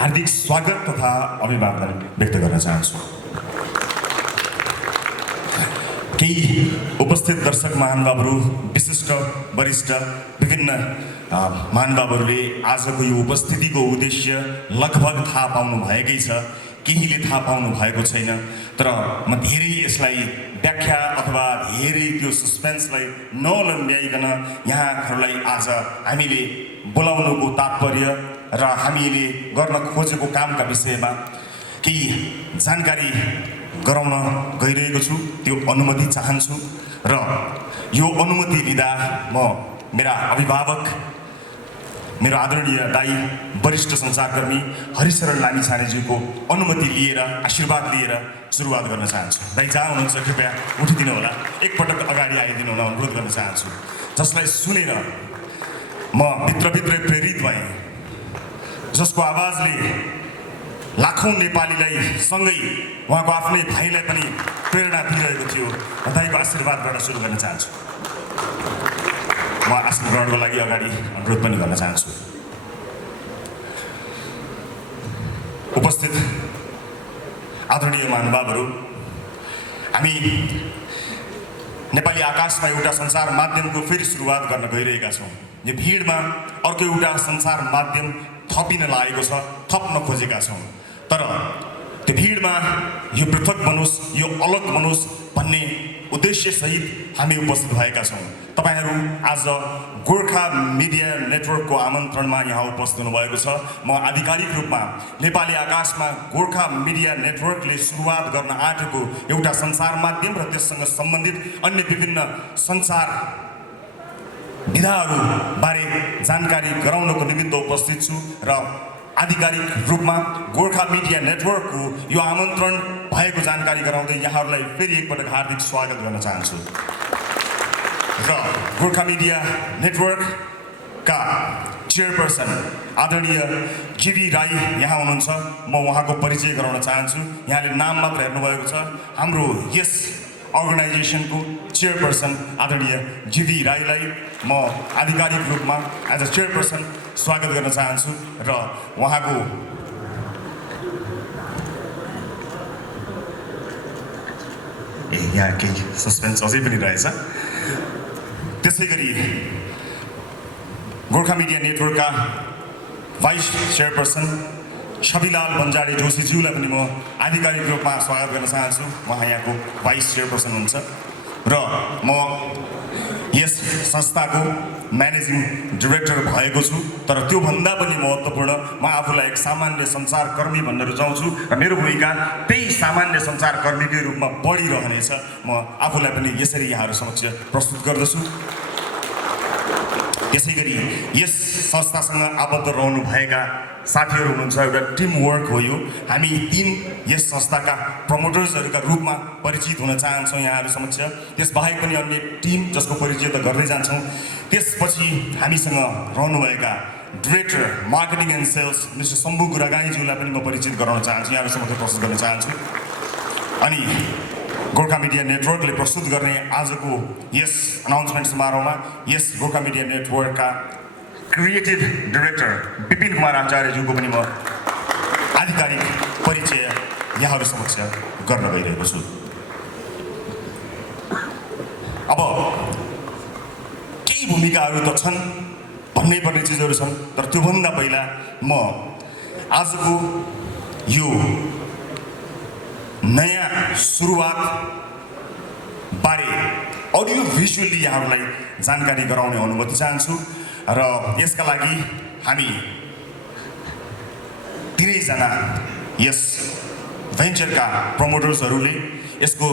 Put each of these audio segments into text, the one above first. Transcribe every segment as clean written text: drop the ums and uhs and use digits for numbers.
हार्दिक स्वागत तथा अभिवादन व्यक्त गर्न चाहन्छु। केही उपस्थित दर्शक महानुभावहरू, विशिष्ट वरिष्ठ विभिन्न महानुभावहरूले आजको यो उपस्थितिको उद्देश्य लगभग थाहा पाउनु भएकै छ, केहीले थाहा पाउनु भएको छैन। तर म धेरै यसलाई व्याख्या अथवा धेरै त्यो सस्पेन्सलाई नलम्ब्याइकन यहाँहरूलाई आज हामीले बोलाउनुको तात्पर्य र हामीले गर्न खोजेको कामका विषयमा केही जानकारी गराउन गइरहेको छु। त्यो अनुमति चाहन्छु र यो अनुमति लिँदा म मेरा अभिभावक, मेरो आदरणीय दाई वरिष्ठ सञ्चारकर्मी हरिशरण लामिछानेज्यूको अनुमति लिएर, आशीर्वाद लिएर सुरुवात गर्न चाहन्छु। दाई जहाँ हुनुहुन्छ कृपया उठिदिनु होला, एकपटक अगाडि आइदिनु होला अनुरोध गर्न चाहन्छु। जसलाई सुनेर म भित्रभित्रै प्रेरित भएँ, जसको आवाजले लाखौं नेपालीलाई सँगै उहाँको आफ्नै भाइलाई पनि प्रेरणा दिइरहेको थियो, दाइको आशीर्वादबाट सुरु गर्न चाहन्छु। म आसन ग्रहणको लागि अगाडि अनुरोध पनि गर्न चाहन्छु। उपस्थित आदरणीय महानुभावहरू, हामी नेपाली आकाशमा एउटा सञ्चार माध्यमको फेरि सुरुवात गर्न गइरहेका छौँ। यो भिडमा अर्को एउटा सञ्चार माध्यम थपिन लागेको छ, थप्न खोजेका छौँ। तर त्यो भिडमा यो पृथक बनोस्, यो अलग बनोस् भन्ने उद्देश्यसहित हामी उपस्थित भएका छौँ। तपाईहरू आज गोर्खा मिडिया नेटवर्कको आमन्त्रणमा यहाँ उपस्थित हुनुभएको छ। म आधिकारिक रूपमा नेपाली आकाशमा गोर्खा मिडिया नेटवर्कले सुरुवात गर्न आँटेको एउटा सञ्चार माध्यम र त्यससँग सम्बन्धित अन्य विभिन्न सञ्चार विधाहरू बारे जानकारी गराउनको निमित्त उपस्थित छु र आधिकारिक रूपमा गोर्खा मिडिया नेटवर्कको यो आमन्त्रण भएको जानकारी गराउँदै यहाँहरूलाई फेरि एकपटक हार्दिक स्वागत गर्न चाहन्छु। र गोर्खा मिडिया नेटवर्कका चेयरपर्सन आदरणीय जीवी राई यहाँ हुनुहुन्छ। म उहाँको परिचय गराउन चाहन्छु। यहाँले नाम मात्र हेर्नुभएको छ। हाम्रो यस अर्गनाइजेसनको चेयरपर्सन आदरणीय जीवी राईलाई म आधिकारिक रूपमा एज अ चेयरपर्सन स्वागत गर्न चाहन्छु र उहाँको यहाँ केही सस्पेन्स अझै पनि रहेछ। त्यसै गरी गोर्खा मिडिया नेटवर्कका भाइस चेयरपर्सन छविलाल बन्जारे जोशीज्यूलाई पनि म आधिकारिक रूपमा स्वागत गर्न चाहन्छु। उहाँ यहाँको भाइस चेयरपर्सन हुनुहुन्छ र म यस संस्थाको म्यानेजिङ डाइरेक्टर भएको छु। तर त्योभन्दा पनि महत्त्वपूर्ण, म आफूलाई एक सामान्य सञ्चारकर्मी भन्न रुचाउँछु र मेरो भूमिका त्यही सामान्य सञ्चारकर्मीकै रूपमा बढिरहनेछ। म आफूलाई पनि यसरी यहाँहरू समक्ष प्रस्तुत गर्दछु। यसै गरी यस संस्थासँग आबद्ध रहनुभएका साथीहरू हुनुहुन्छ। एउटा टिम वर्क हो यो। हामी तीन यस संस्थाका प्रमोटर्सहरूका रूपमा परिचित हुन चाहन्छौँ यहाँहरू समक्ष। त्यसबाहेक पनि अन्य टिम जसको परिचय त गर्दै जान्छौँ। त्यसपछि हामीसँग रहनुभएका director marketing and sales mister Shambhu गुरागाईज्यूलाई पनि म परिचित गराउन चाहन्छु, यहाँहरू समक्ष प्रस्तुत गर्न चाहन्छु। अनि गोर्खा मिडिया नेटवर्कले प्रस्तुत गर्ने आजको यस अनाउन्समेन्ट समारोहमा यस गोर्खा मिडिया नेटवर्कका क्रिएटिभ डाइरेक्टर विपिन कुमार आचार्यज्यूको पनि म आधिकारिक परिचय यहाँहरू समक्ष गर्न गइरहेको छु। अब केही भूमिकाहरू त छन्, भन्नै पर्ने चिजहरू छन्। तर त्योभन्दा पहिला म आजको यो नयाँ सुरुवात बारे अडियो भिजुअली यहाँहरूलाई जानकारी गराउने अनुमति चाहन्छु र यसका लागि हामी तिनैजना यस भेन्चरका प्रमोटर्सहरूले यसको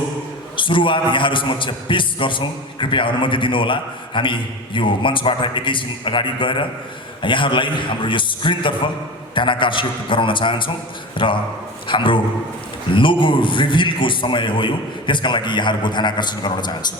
सुरुवात यहाँहरू समक्ष पेश गर्छौँ। कृपया अनुमति दिनुहोला। हामी यो मञ्चबाट एकैछिन अगाडि गएर यहाँहरूलाई हाम्रो यो स्क्रिनतर्फ ध्यानाकर्षित गराउन चाहन्छौँ र हाम्रो लोगो रिभिलको समय हो यो, त्यसका लागि यहाँहरूको ध्यान आकर्षण गराउन चाहन्छु।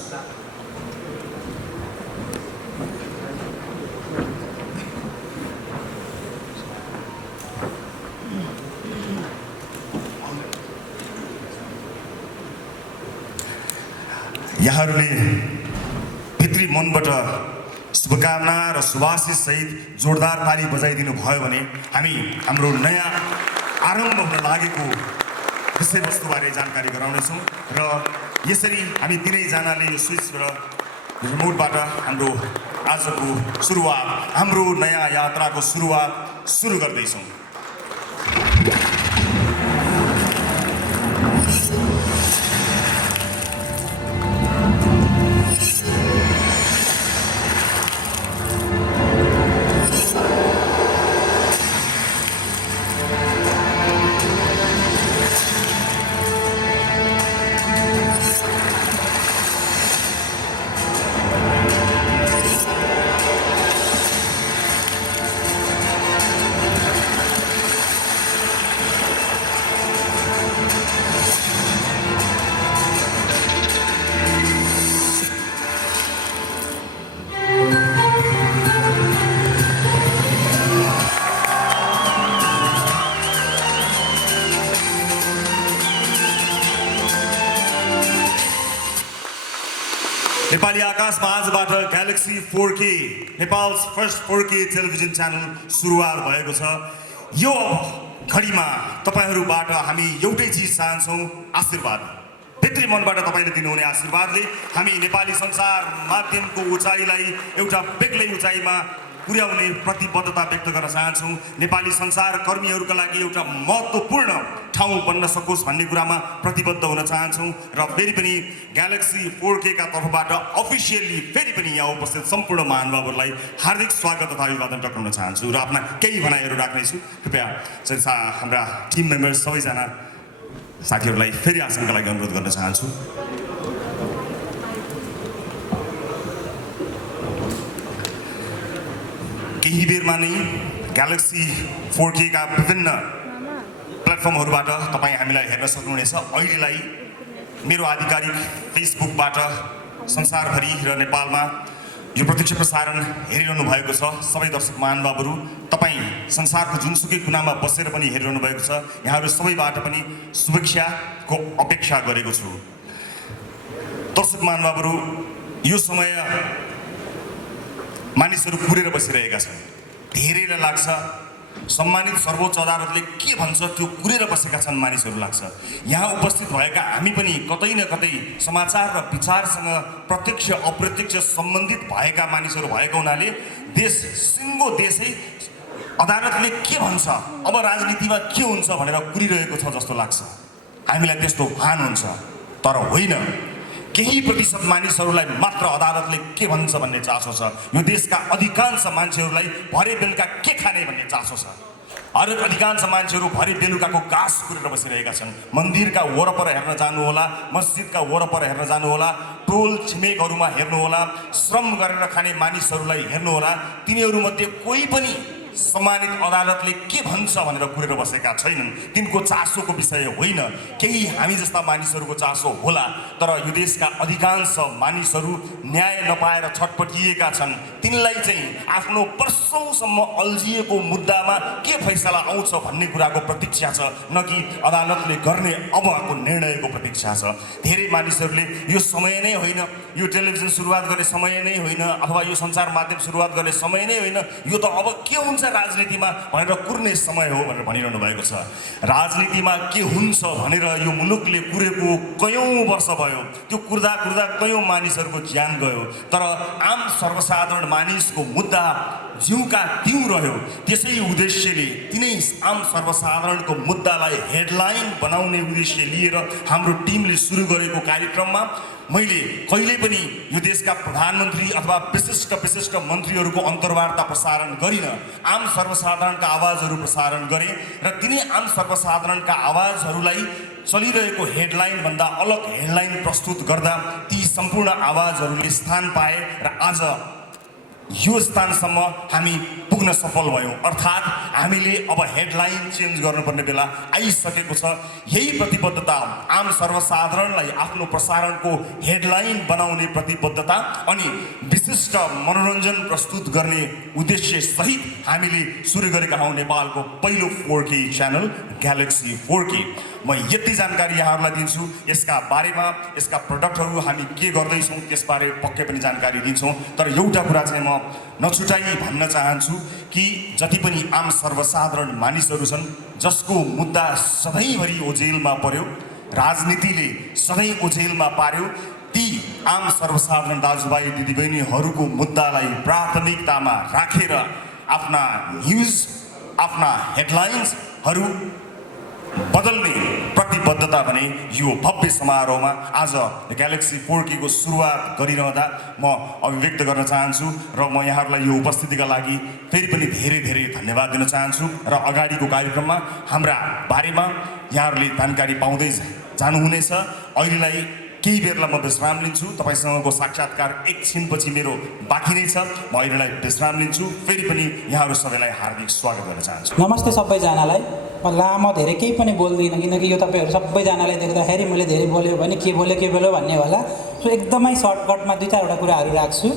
यहाँहरूले भित्री मनबाट शुभकामना र शुभाशिष सहित जोरदार ताली बजाइदिनु भयो भने हामी हाम्रो नयाँ आरम्भ हुन लागेको विषयवस्तुबारे जानकारी गराउनेछौँ र यसरी हामी तिनैजनाले यो स्विच र रिमोटबाट हाम्रो आजको सुरुवात, हाम्रो नयाँ यात्राको सुरुवात सुरु गर्दैछौँ। नेपाली आकाशमा आजबाट Galaxy 4K, Nepal's first 4K television channel सुरुवात भएको छ। यो घडीमा तपाईहरुबाट हामी एउटै चीज चाहन्छौं, आशीर्वाद। भित्री मनबाट तपाईले दिनुहुने आशीर्वादले हामी नेपाली संसार माध्यमको उचाइलाई एउटा बेग्लै उचाइमा पुर्याउने प्रतिबद्धता व्यक्त गर्न चाहन्छौं। नेपाली संसार कर्मीहरुका लागि एउटा महत्त्वपूर्ण ठाउँ बन्न सकोस् भन्ने कुरामा प्रतिबद्ध हुन चाहन्छौं र फेरि पनि ग्यालेक्सी 4K का तर्फबाट अफिसियली फेरि पनि यहाँ उपस्थित सम्पूर्ण महानुभावहरुलाई हार्दिक स्वागत तथा अभिवादन टक्राउन चाहन्छु र आफ्ना केही भनाइहरु राख्नेछु। कृपया हाम्रा टिम मेम्बर्स सबैजना साथीहरुलाई फेरि आसनका लागि अनुरोध गर्न चाहन्छु। केही बेरमा नै ग्यालेक्सी 4K का विभिन्न प्लेटफर्महरुबाट तपाई हामीलाई हेर्न सक्नुहुनेछ। अहिलेलाई मेरो आधिकारिक फेसबुकबाट संसारभरि र नेपालमा यो प्रत्यक्ष प्रसारण हेरिरहनु भएको छ। सबै दर्शक महानुभावहरु, तपाई संसारको जुनसुकै कुनामा बसेर पनि हेरिरहनु भएको छ। यहाँहरु सबैबाट पनि शुभेच्छाको अपेक्षा गरेको छु। दर्शक महानुभावहरु, यो समय मानिसहरु कुरेर बसिरहेका छन्। धेरैलाई लाग्छ सम्मानित सर्वोच्च अदालतले के भन्छ त्यो कुरेर बसेका छन् मानिसहरु लाग्छ। यहाँ उपस्थित भएका हामी पनि कतै न कतै समाचार र विचारसँग प्रत्यक्ष अप्रत्यक्ष सम्बन्धित भएका मानिसहरु भएको हुनाले देश सिङ्गो देशै अदालतले के भन्छ, अब राजनीतिमा के हुन्छ भनेर कुरिरहेको छ जस्तो लाग्छ। हामीलाई त्यस्तो भान हुन्छ, तर होइन। केही प्रतिशत मानिसहरुलाई मात्र अदालतले के भन्छ भन्ने चासो छ। यो देशका अधिकांश मान्छेहरुलाई भरे बेलुका के खाने भन्ने चासो छ। हरेक अधिकांश मान्छेहरु भरे बेलुकाको घाँस कुरेर बसिरहेका छन्। मन्दिरका वरपर हेर्न जानु होला, मस्जिदका वरपर हेर्न जानु होला, टोल छिमेकहरुमा हेर्नु होला, श्रम गरेर खाने मानिसहरुलाई हेर्नु होला। तिनीहरु मध्ये कोही पनि सम्मानित अदालतले के भन्छ भनेर कुरेर बसेका छैनन्। तिनको चासोको विषय होइन, केही हामी जस्ता मानिसहरुको चासो होला। तर यो देशका अधिकांश मानिसहरु न्याय नपाएर छटपटिएका छन्। तिनलाई चाहिँ आफ्नो वर्षौंसम्म अल्झिएको मुद्दामा के फैसला आउँछ भन्ने कुराको प्रतीक्षा छ, न कि अदालतले गर्ने अबको निर्णयको प्रतीक्षा छ। धेरै मानिसहरुले यो समय नै होइन, यो टेलिभिजन सुरुवात गर्ने समय नै होइन, अथवा यो सञ्चार माध्यम सुरुवात गर्ने समय नै होइन, यो त अब के हुन्छ राजनीतिमा भनेर कुर्ने समय हो भनेर भनिरहनु भएको छ। राजनीतिमा के हुन्छ भनेर यो मुलुकले कुरेको कयौं वर्ष भयो। त्यो कुर्दा कुर्दा कयौं मानिसहरुको ज्यान गयो, तर आम सर्वसाधारण मानिसको मुद्दा जिउका तिउ रह्यो। त्यसै उद्देश्यले तिनै आम सर्वसाधारणको मुद्दालाई हेडलाइन बनाउने उद्देश्य लिएर हाम्रो टिमले सुरु गरेको कार्यक्रममा मैले कहिले पनि यो देशका प्रधानमन्त्री अथवा विशिष्ट मन्त्रीहरूको अन्तर्वार्ता प्रसारण गरिन। आम सर्वसाधारणका आवाजहरू प्रसारण गरे र तिनै आम सर्वसाधारणका आवाजहरूलाई चलिरहेको हेडलाइन भन्दा अलग हेडलाइन प्रस्तुत गर्दा ती सम्पूर्ण आवाजहरूले स्थान पाए र आज यो स्थानसम्म हामी पुग्न सफल भयौं। अर्थात् हामीले अब हेडलाइन चेन्ज गर्नुपर्ने बेला आइसकेको छ। यही प्रतिबद्धता, आम सर्वसाधारणलाई आफ्नो प्रसारणको हेडलाइन बनाउने प्रतिबद्धता अनि विशिष्ट मनोरञ्जन प्रस्तुत गर्ने उद्देश्य सहित हामीले सुरु गरेका हौं नेपालको पहिलो 4K च्यानल ग्यालेक्सी 4K। म यति जानकारी यहाँहरूलाई दिन्छु। यसका बारेमा, यसका प्रडक्टहरू हामी के गर्दैछौँ त्यसबारे पक्कै पनि जानकारी दिन्छौँ। तर एउटा कुरा चाहिँ म नछुटाई भन्न चाहन्छु कि जति पनि आम सर्वसाधारण मानिसहरू छन् जसको मुद्दा सधैँभरि ओझेलमा पर्यो, राजनीतिले सधैँ ओझेलमा पार्यो, ती आम सर्वसाधारण दाजुभाइ दिदीबहिनीहरूको मुद्दालाई प्राथमिकतामा राखेर आफ्ना न्युज, आफ्ना हेडलाइन्सहरू बदल्ने प्रतिबद्धता भने यो भव्य समारोहमा आज ग्यालेक्सी 4K को सुरुवात गरिरहँदा म अभिव्यक्त गर्न चाहन्छु र म यहाँहरूलाई यो उपस्थितिका लागि फेरि पनि धेरै धेरै धन्यवाद दिन चाहन्छु र अगाडिको कार्यक्रममा हाम्रा बारेमा यहाँहरूले जानकारी पाउँदै जानुहुनेछ। अहिलेलाई केही बेरलाई म विश्राम लिन्छु। तपाईसँगको साक्षात्कार एकछिनपछि मेरो बाँकी नै छ। म अहिलेलाई विश्राम लिन्छु। फेरि पनि यहाँहरू सबैलाई हार्दिक स्वागत गर्न चाहन्छु। नमस्ते सबैजनालाई। म लामो धेरै केही पनि बोल्दिनँ किनकि यो तपाईँहरू सबैजनालाई देख्दाखेरि मैले धेरै बोल्यो भने के बोल्यो भन्ने होला। सो एकदमै सर्टकटमा 2-4 वटा कुराहरू राख्छु।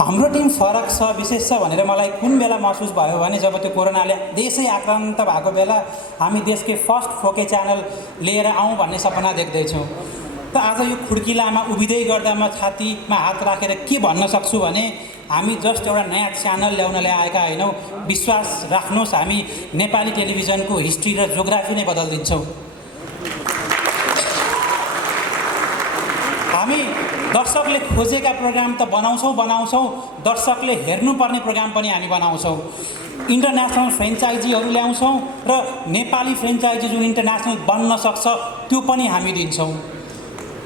हाम्रो टिम फरक छ, विशेष छ भनेर मलाई कुन बेला महसुस भयो भने जब त्यो कोरोनाले देशै आक्रान्त भएको बेला हामी देशकै फर्स्ट 4K च्यानल लिएर आउँ भन्ने सपना देख्दैछौँ। त आज यो खुड्किलामा उभिँदै गर्दा म छातीमा हात राखेर के भन्न सक्छु भने हामी जस्ट एउटा नयाँ च्यानल ल्याउनले आएका होइनौँ। विश्वास राख्नुहोस्, हामी नेपाली टेलिभिजनको हिस्ट्री र जोग्राफी नै बदलिदिन्छौँ। हामी दर्शकले खोजेका प्रोग्राम त बनाउँछौँ, दर्शकले हेर्नुपर्ने प्रोग्राम पनि हामी बनाउँछौँ। इन्टरनेसनल फ्रेन्चाइजीहरू ल्याउँछौँ र नेपाली फ्रेन्चाइजी जुन इन्टरनेसनल बन्न सक्छ त्यो पनि हामी दिन्छौँ।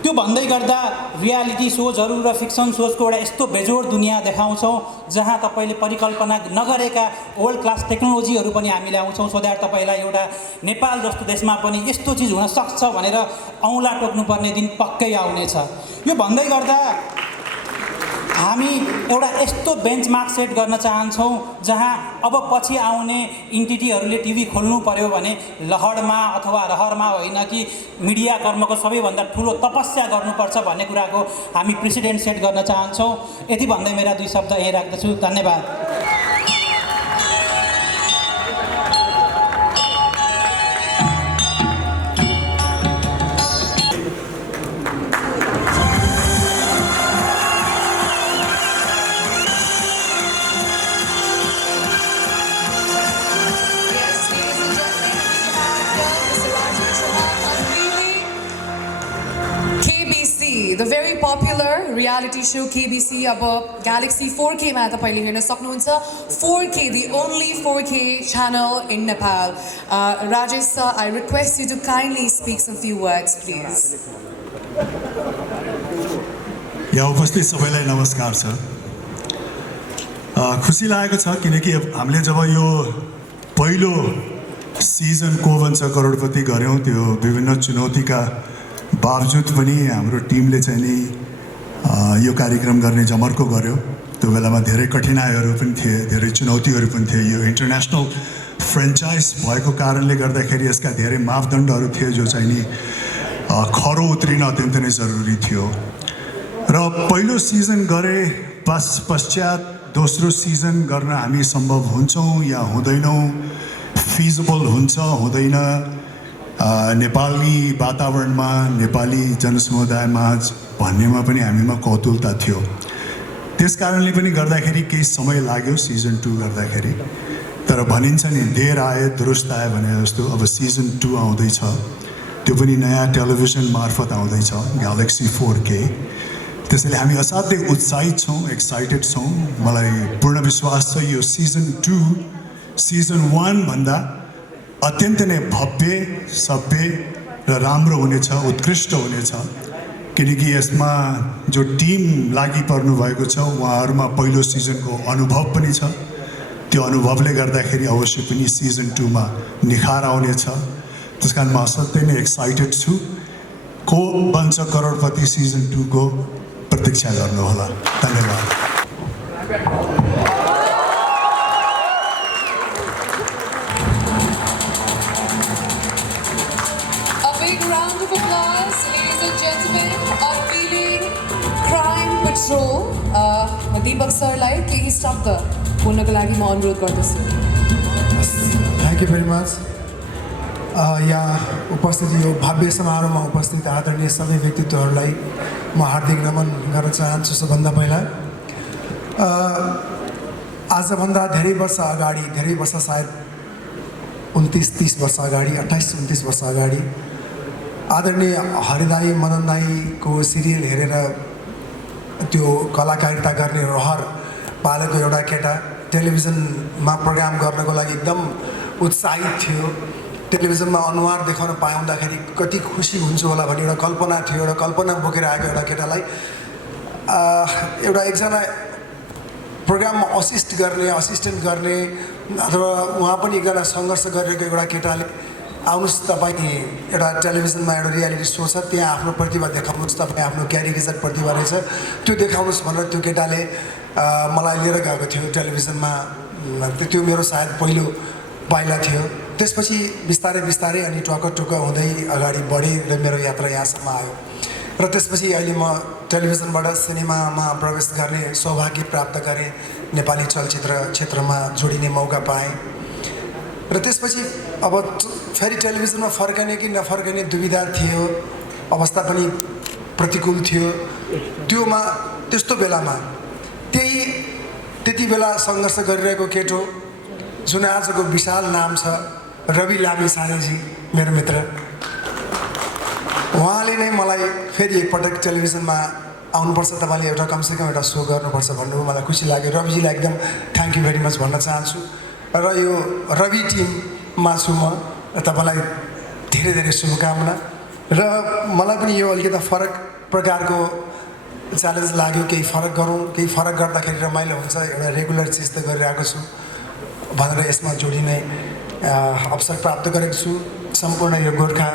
त्यो भन्दै गर्दा रियालिटी सोजहरू र फिक्सन सोजको एउटा यस्तो बेजोड दुनियाँ देखाउँछौँ जहाँ तपाईँले परिकल्पना नगरेका वर्ल्ड क्लास टेक्नोलोजीहरू पनि हामी ल्याउँछौँ सो द्याट तपाईँलाई एउटा नेपाल जस्तो देशमा पनि यस्तो चिज हुन सक्छ भनेर औँला टोक्नुपर्ने दिन पक्कै आउनेछ। यो भन्दै गर्दा हामी एउटा यस्तो बेन्चमार्क सेट गर्न चाहन्छौँ जहाँ अब पछि आउने इन्टिटीहरूले टिभी खोल्नु पर्यो भने लहरमा अथवा रहरमा होइन कि मिडिया कर्मको सबैभन्दा ठुलो तपस्या गर्नुपर्छ भन्ने कुराको हामी प्रेसिडेन्ट सेट गर्न चाहन्छौँ। यति भन्दै मेरा 2 शब्द यहीँ राख्दछु। धन्यवाद। The very popular reality show KBC अब Galaxy 4K मा तपाईले हेर्न सक्नुहुन्छ। 4K, the only 4K channel in Nepal. Rajesh sir, I request you to kindly speak some few words, please. यहाँ उपस्थित सबैलाई नमस्कार छ। खुसी लागेको छ किनकि हामीले जब यो पहिलो सिजन को भन्छ करोडपति गर्यौं त्यो विभिन्न चुनौतीका बावजुद पनि हाम्रो टिमले चाहिँ नि यो कार्यक्रम गर्ने जमर्को गर्यो। त्यो बेलामा धेरै कठिनाइहरू पनि थिए, धेरै चुनौतीहरू पनि थिए। यो इन्टरनेसनल फ्रेन्चाइज भएको कारणले गर्दाखेरि यसका धेरै मापदण्डहरू थिए जो चाहिँ नि खरो उत्रिन अत्यन्तै नै जरुरी थियो। र पहिलो सिजन गरे पश्चात दोस्रो सिजन गर्न हामी सम्भव हुन्छौँ या हुँदैनौँ, फिजिबल हुन्छ हुँदैन, नेपाली वातावरणमा नेपाली जनसमुदायमा भन्नेमा पनि हामीमा कौतुकता थियो। त्यसकारणले पनि गर्दाखेरि केही समय लाग्यो सिजन 2 गर्दाखेरि। तर भनिन्छ नि देर आए दुरुस्त आए भने जस्तो अब सिजन 2 आउँदैछ, त्यो पनि नयाँ टेलिभिजन मार्फत आउँदैछ ग्यालेक्सी 4K। त्यसैले हामी असाध्यै उत्साहित छौँ, एक्साइटेड छौँ। मलाई पूर्ण विश्वास छ यो सिजन 2 सिजन 1 भन्दा अत्यन्तै नै भव्य, सभ्य र राम्रो हुनेछ, उत्कृष्ट हुनेछ। किनकि यसमा जो टिम लागि पर्नु भएको छ उहाँहरूमा पहिलो सिजनको अनुभव पनि छ। त्यो अनुभवले गर्दाखेरि अवश्य पनि सिजन 2 मा निखार आउनेछ। त्यसकारण म असाध्यै नै एक्साइटेड छु। को बन्छ करोडपति सिजन 2 को प्रतीक्षा गर्नुहोला। धन्यवाद। दीपक सरलाई केही शब्द बोल्नको लागि म अनुरोध गर्दछु। Thank you very much. यहाँ उपस्थित यो भव्य समारोहमा उपस्थित आदरणीय सबै व्यक्तित्वहरूलाई म हार्दिक नमन गर्न चाहन्छु। सबभन्दा पहिला आजभन्दा धेरै वर्ष अगाडि, धेरै वर्ष सायद 29-30 वर्ष अगाडि, 28-29 वर्ष अगाडि आदरणीय हरिदाई मदन दाईको सिरियल हेरेर त्यो कलाकारिता गर्ने रहर पालेको एउटा केटा टेलिभिजनमा प्रोग्राम गर्नको लागि एकदम उत्साहित थियो। टेलिभिजनमा अनुहार देखाउन पाउँदाखेरि कति खुसी हुन्छु होला भन्ने एउटा कल्पना थियो। एउटा कल्पना बोकेर आएको एउटा केटालाई एकजना प्रोग्राममा असिस्टेन्ट गर्ने अथवा उहाँ पनि एकजना सङ्घर्ष गरेको एउटा केटाले आउनुहोस् तपाईँ एउटा टेलिभिजनमा एउटा रियालिटी सो छ, त्यहाँ आफ्नो प्रतिभा देखाउनुहोस्, तपाईँ आफ्नो क्यारिकेचर प्रतिभा रहेछ त्यो देखाउनुहोस् भनेर त्यो केटाले मलाई लिएर गएको थियो टेलिभिजनमा। त्यो मेरो सायद पहिलो पाइला थियो। त्यसपछि बिस्तारै बिस्तारै अनि टुक्क हुँदै अगाडि बढेँ र मेरो यात्रा यहाँसम्म आयो। र त्यसपछि अहिले म टेलिभिजनबाट सिनेमामा प्रवेश गर्ने सौभाग्य प्राप्त गरेँ, नेपाली चलचित्र क्षेत्रमा जोडिने मौका पाएँ। र त्यसपछि अब फेरि टेलिभिजनमा फर्कने कि नफर्कने दुविधा थियो, अवस्था पनि प्रतिकूल थियो। त्यस्तो बेलामा त्यति बेला सङ्घर्ष गरिरहेको केटो जुन आजको विशाल नाम छ रवि लामिछानेजी, मेरो मित्र, उहाँले नै मलाई फेरि एकपटक टेलिभिजनमा आउनुपर्छ, तपाईँले एउटा कमसेकम एउटा सो गर्नुपर्छ भन्नुभयो। मलाई खुसी लाग्यो। रविजीलाई एकदम थ्याङ्क यू भेरी मच भन्न चाहन्छु। र यो रवि टिममा छु म, तपाईँलाई धेरै धेरै शुभकामना। र मलाई पनि यो अलिकति फरक प्रकारको च्यालेन्ज लाग्यो। केही फरक गरौँ, केही फरक गर्दाखेरि रमाइलो हुन्छ, एउटा रेगुलर चिज त गरिरहेको छु भनेर यसमा जोडिने अवसर प्राप्त गरेको छु। सम्पूर्ण यो गोर्खा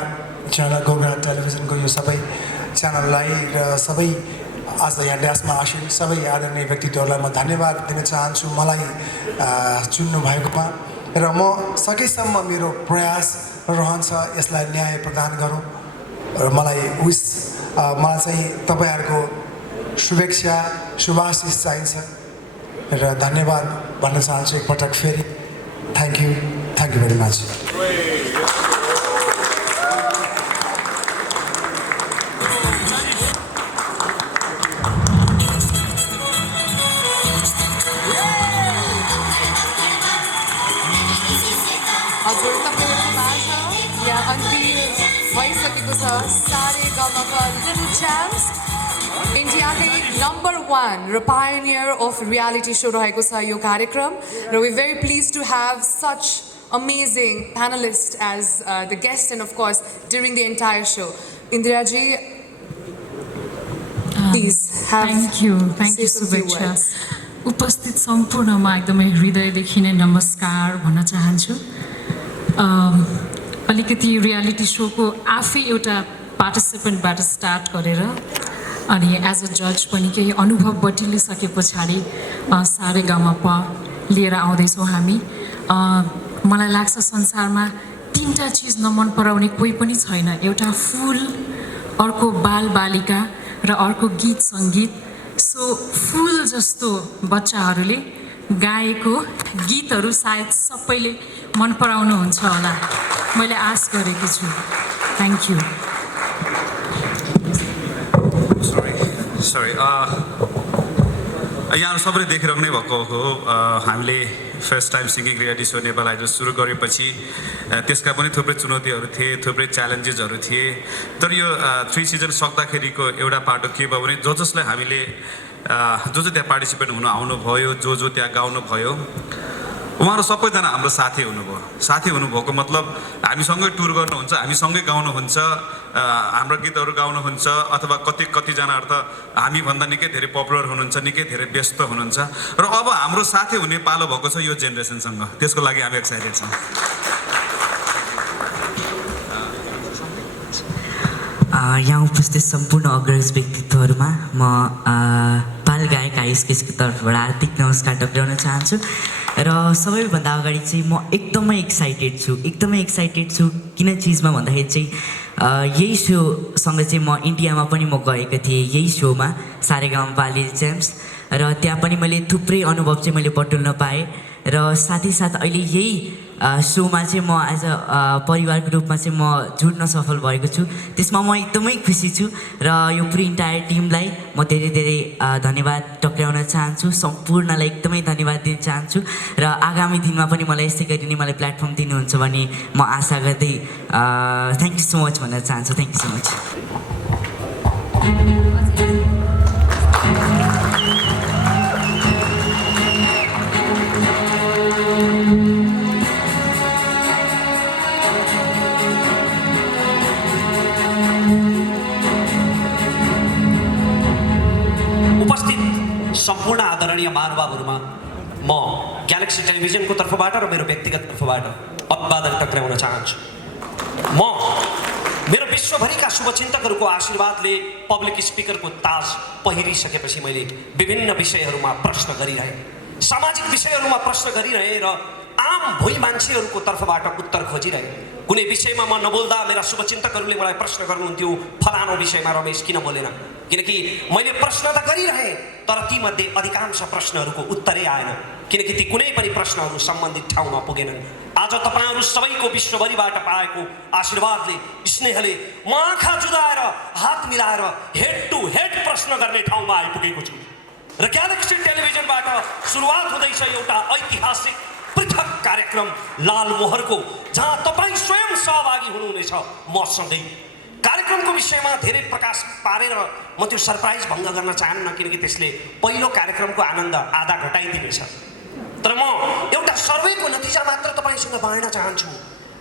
च्यानल, गोर्खा टेलिभिजनको यो सबै च्यानललाई र सबै आज यहाँ ड्यासमा आसिन सबै आदरणीय व्यक्तित्वहरूलाई म धन्यवाद दिन चाहन्छु मलाई चुन्नु भएकोमा। र म सकेसम्म मेरो प्रयास रहन्छ यसलाई न्याय प्रदान गरौँ। र मलाई चाहिँ तपाईँहरूको शुभेच्छा, शुभाशिष चाहिन्छ र धन्यवाद भन्न चाहन्छु एकपटक फेरि। Thank you very much. हजुर, तपाईँहरू यहाँ अन्तिम भइसकेको छ सारेगामाका लिटल च्याम्प्स, इन्डियाकै नम्बर 1 र पायोनियर अफ रियालिटी सो रहेको छ यो कार्यक्रम। र we very pleased to have such amazing panelist as the guest and of course during the entire show. इन्दिराजी, प्लिज थ्याङ्क यू शुभेच्छा। उपस्थित सम्पूर्णमा एकदमै हृदयदेखि नै नमस्कार भन्न चाहन्छु। अलिकति रियालिटी सोको आफै एउटा पार्टिसिपेन्टबाट स्टार्ट गरेर अनि एज अ जज पनि केही अनुभव बटुलिसके पछाडि सारेगामापा लिएर आउँदैछौँ हामी। मलाई लाग्छ संसारमा 3टा चिज नमन पराउने कोही पनि छैन। एउटा फुल, अर्को बालबालिका र अर्को गीत सङ्गीत। सो फुल जस्तो बच्चाहरूले गाएको गीतहरू सायद सबैले मन पराउनुहुन्छ होला, मैले आश गरेकी छु। Thank you. सरी यहाँहरू सबैले देखिरहनु नै भएको हो। हामीले first time singing reality show Nepal Idol सुरु गरेपछि त्यसका पनि थुप्रै चुनौतीहरू थिए, थुप्रै च्यालेन्जेसहरू थिए। तर यो 3 सिजन सक्दाखेरिको एउटा पाटो के भयो भने जसलाई हामीले जो त्यहाँ पार्टिसिपेन्ट हुन आउनुभयो, जो त्यहाँ गाउनु भयो, उहाँहरू सबैजना हाम्रो साथी हुनुभयो। साथी हुनुभएको मतलब हामीसँगै टुर गर्नुहुन्छ, हामीसँगै गाउनुहुन्छ, हाम्रो गीतहरू गाउनुहुन्छ, अथवा कतिजनाहरू त हामीभन्दा निकै धेरै पपुलर हुनुहुन्छ, निकै धेरै व्यस्त हुनुहुन्छ। र अब हाम्रो साथी हुने पालो भएको छ यो जेनेरेसनसँग। त्यसको लागि हामी एक्साइटेड छौँ। यहाँ उपस्थित सम्पूर्ण अग्रज व्यक्तित्वहरूमा म बाल गायक आयुषको तर्फबाट हार्दिक नमस्कार टक्राउन चाहन्छु। र सबैभन्दा अगाडि चाहिँ म एकदमै एक्साइटेड छु। किन चिजमा भन्दाखेरि चाहिँ यही सोसँग चाहिँ म इन्डियामा पनि म गएको थिएँ, यही सोमा सारेगामा लिटल च्याम्प्स। र त्यहाँ पनि मैले थुप्रै अनुभव चाहिँ मैले बटुल्न पाएँ। र साथै साथ अहिले यही सोमा चाहिँ म एज अ परिवारको रूपमा चाहिँ म जुड्न सफल भएको छु। त्यसमा म एकदमै खुसी छु र यो पुरै इन्टायर टिमलाई म धेरै धेरै धन्यवाद टक्राउन चाहन्छु। सम्पूर्णलाई एकदमै धन्यवाद दिन चाहन्छु र आगामी दिनमा पनि मलाई यस्तै गरी नै मलाई प्लेटफर्म दिनुहुन्छ भन्ने म आशा गर्दै थ्याङ्क यू सो मच भन्न चाहन्छु। Thank you so much. सम्पूर्ण आदरणीय महानुभावहरूमा म ग्यालेक्सी टेलिभिजनको तर्फबाट र मेरो व्यक्तिगत तर्फबाट अभिवादन टक्राउन चाहन्छु। म मेरो विश्वभरिका शुभचिन्तकहरूको आशीर्वादले पब्लिक स्पिकरको ताज पहिरिसकेपछि मैले विभिन्न विषयहरूमा प्रश्न गरिरहेँ, सामाजिक विषयहरूमा प्रश्न गरिरहेँ र आम भोइ मान्छेहरूको तर्फबाट उत्तर खोजिरहेँ। कुनै विषयमा म नबोल्दा मेरा शुभचिन्तकहरूले मलाई प्रश्न गर्नुहुन्थ्यो, फलानो विषयमा रमेश किन बोलेन? किनकि मैले प्रश्न त गरिरहेँ तर तीमध्ये अधिकांश प्रश्नहरूको उत्तरै आएन, किनकि ती कुनै पनि प्रश्नहरू सम्बन्धित ठाउँमा पुगेनन्। आज तपाईँहरू सबैको विश्वभरिबाट पाएको आशीर्वादले, स्नेहले म आँखा जुदाएर हात मिलाएर हेड टु हेड प्रश्न गर्ने ठाउँमा आइपुगेको छु र ग्यालेक्सी टेलिभिजनबाट सुरुवात हुँदैछ एउटा ऐतिहासिक पृथक कार्यक्रम लाल मोहरको, जहाँ तपाईँ स्वयं सहभागी हुनुहुनेछ मसँगै। कार्यक्रमको विषयमा धेरै प्रकाश पारेर म त्यो सरप्राइज भङ्ग गर्न चाहन्न, किनकि त्यसले पहिलो कार्यक्रमको आनन्द आधा घटाइदिनेछ। तर म एउटा सर्वेको नतिजा मात्र तपाईँसँग बाँड्न चाहन्छु।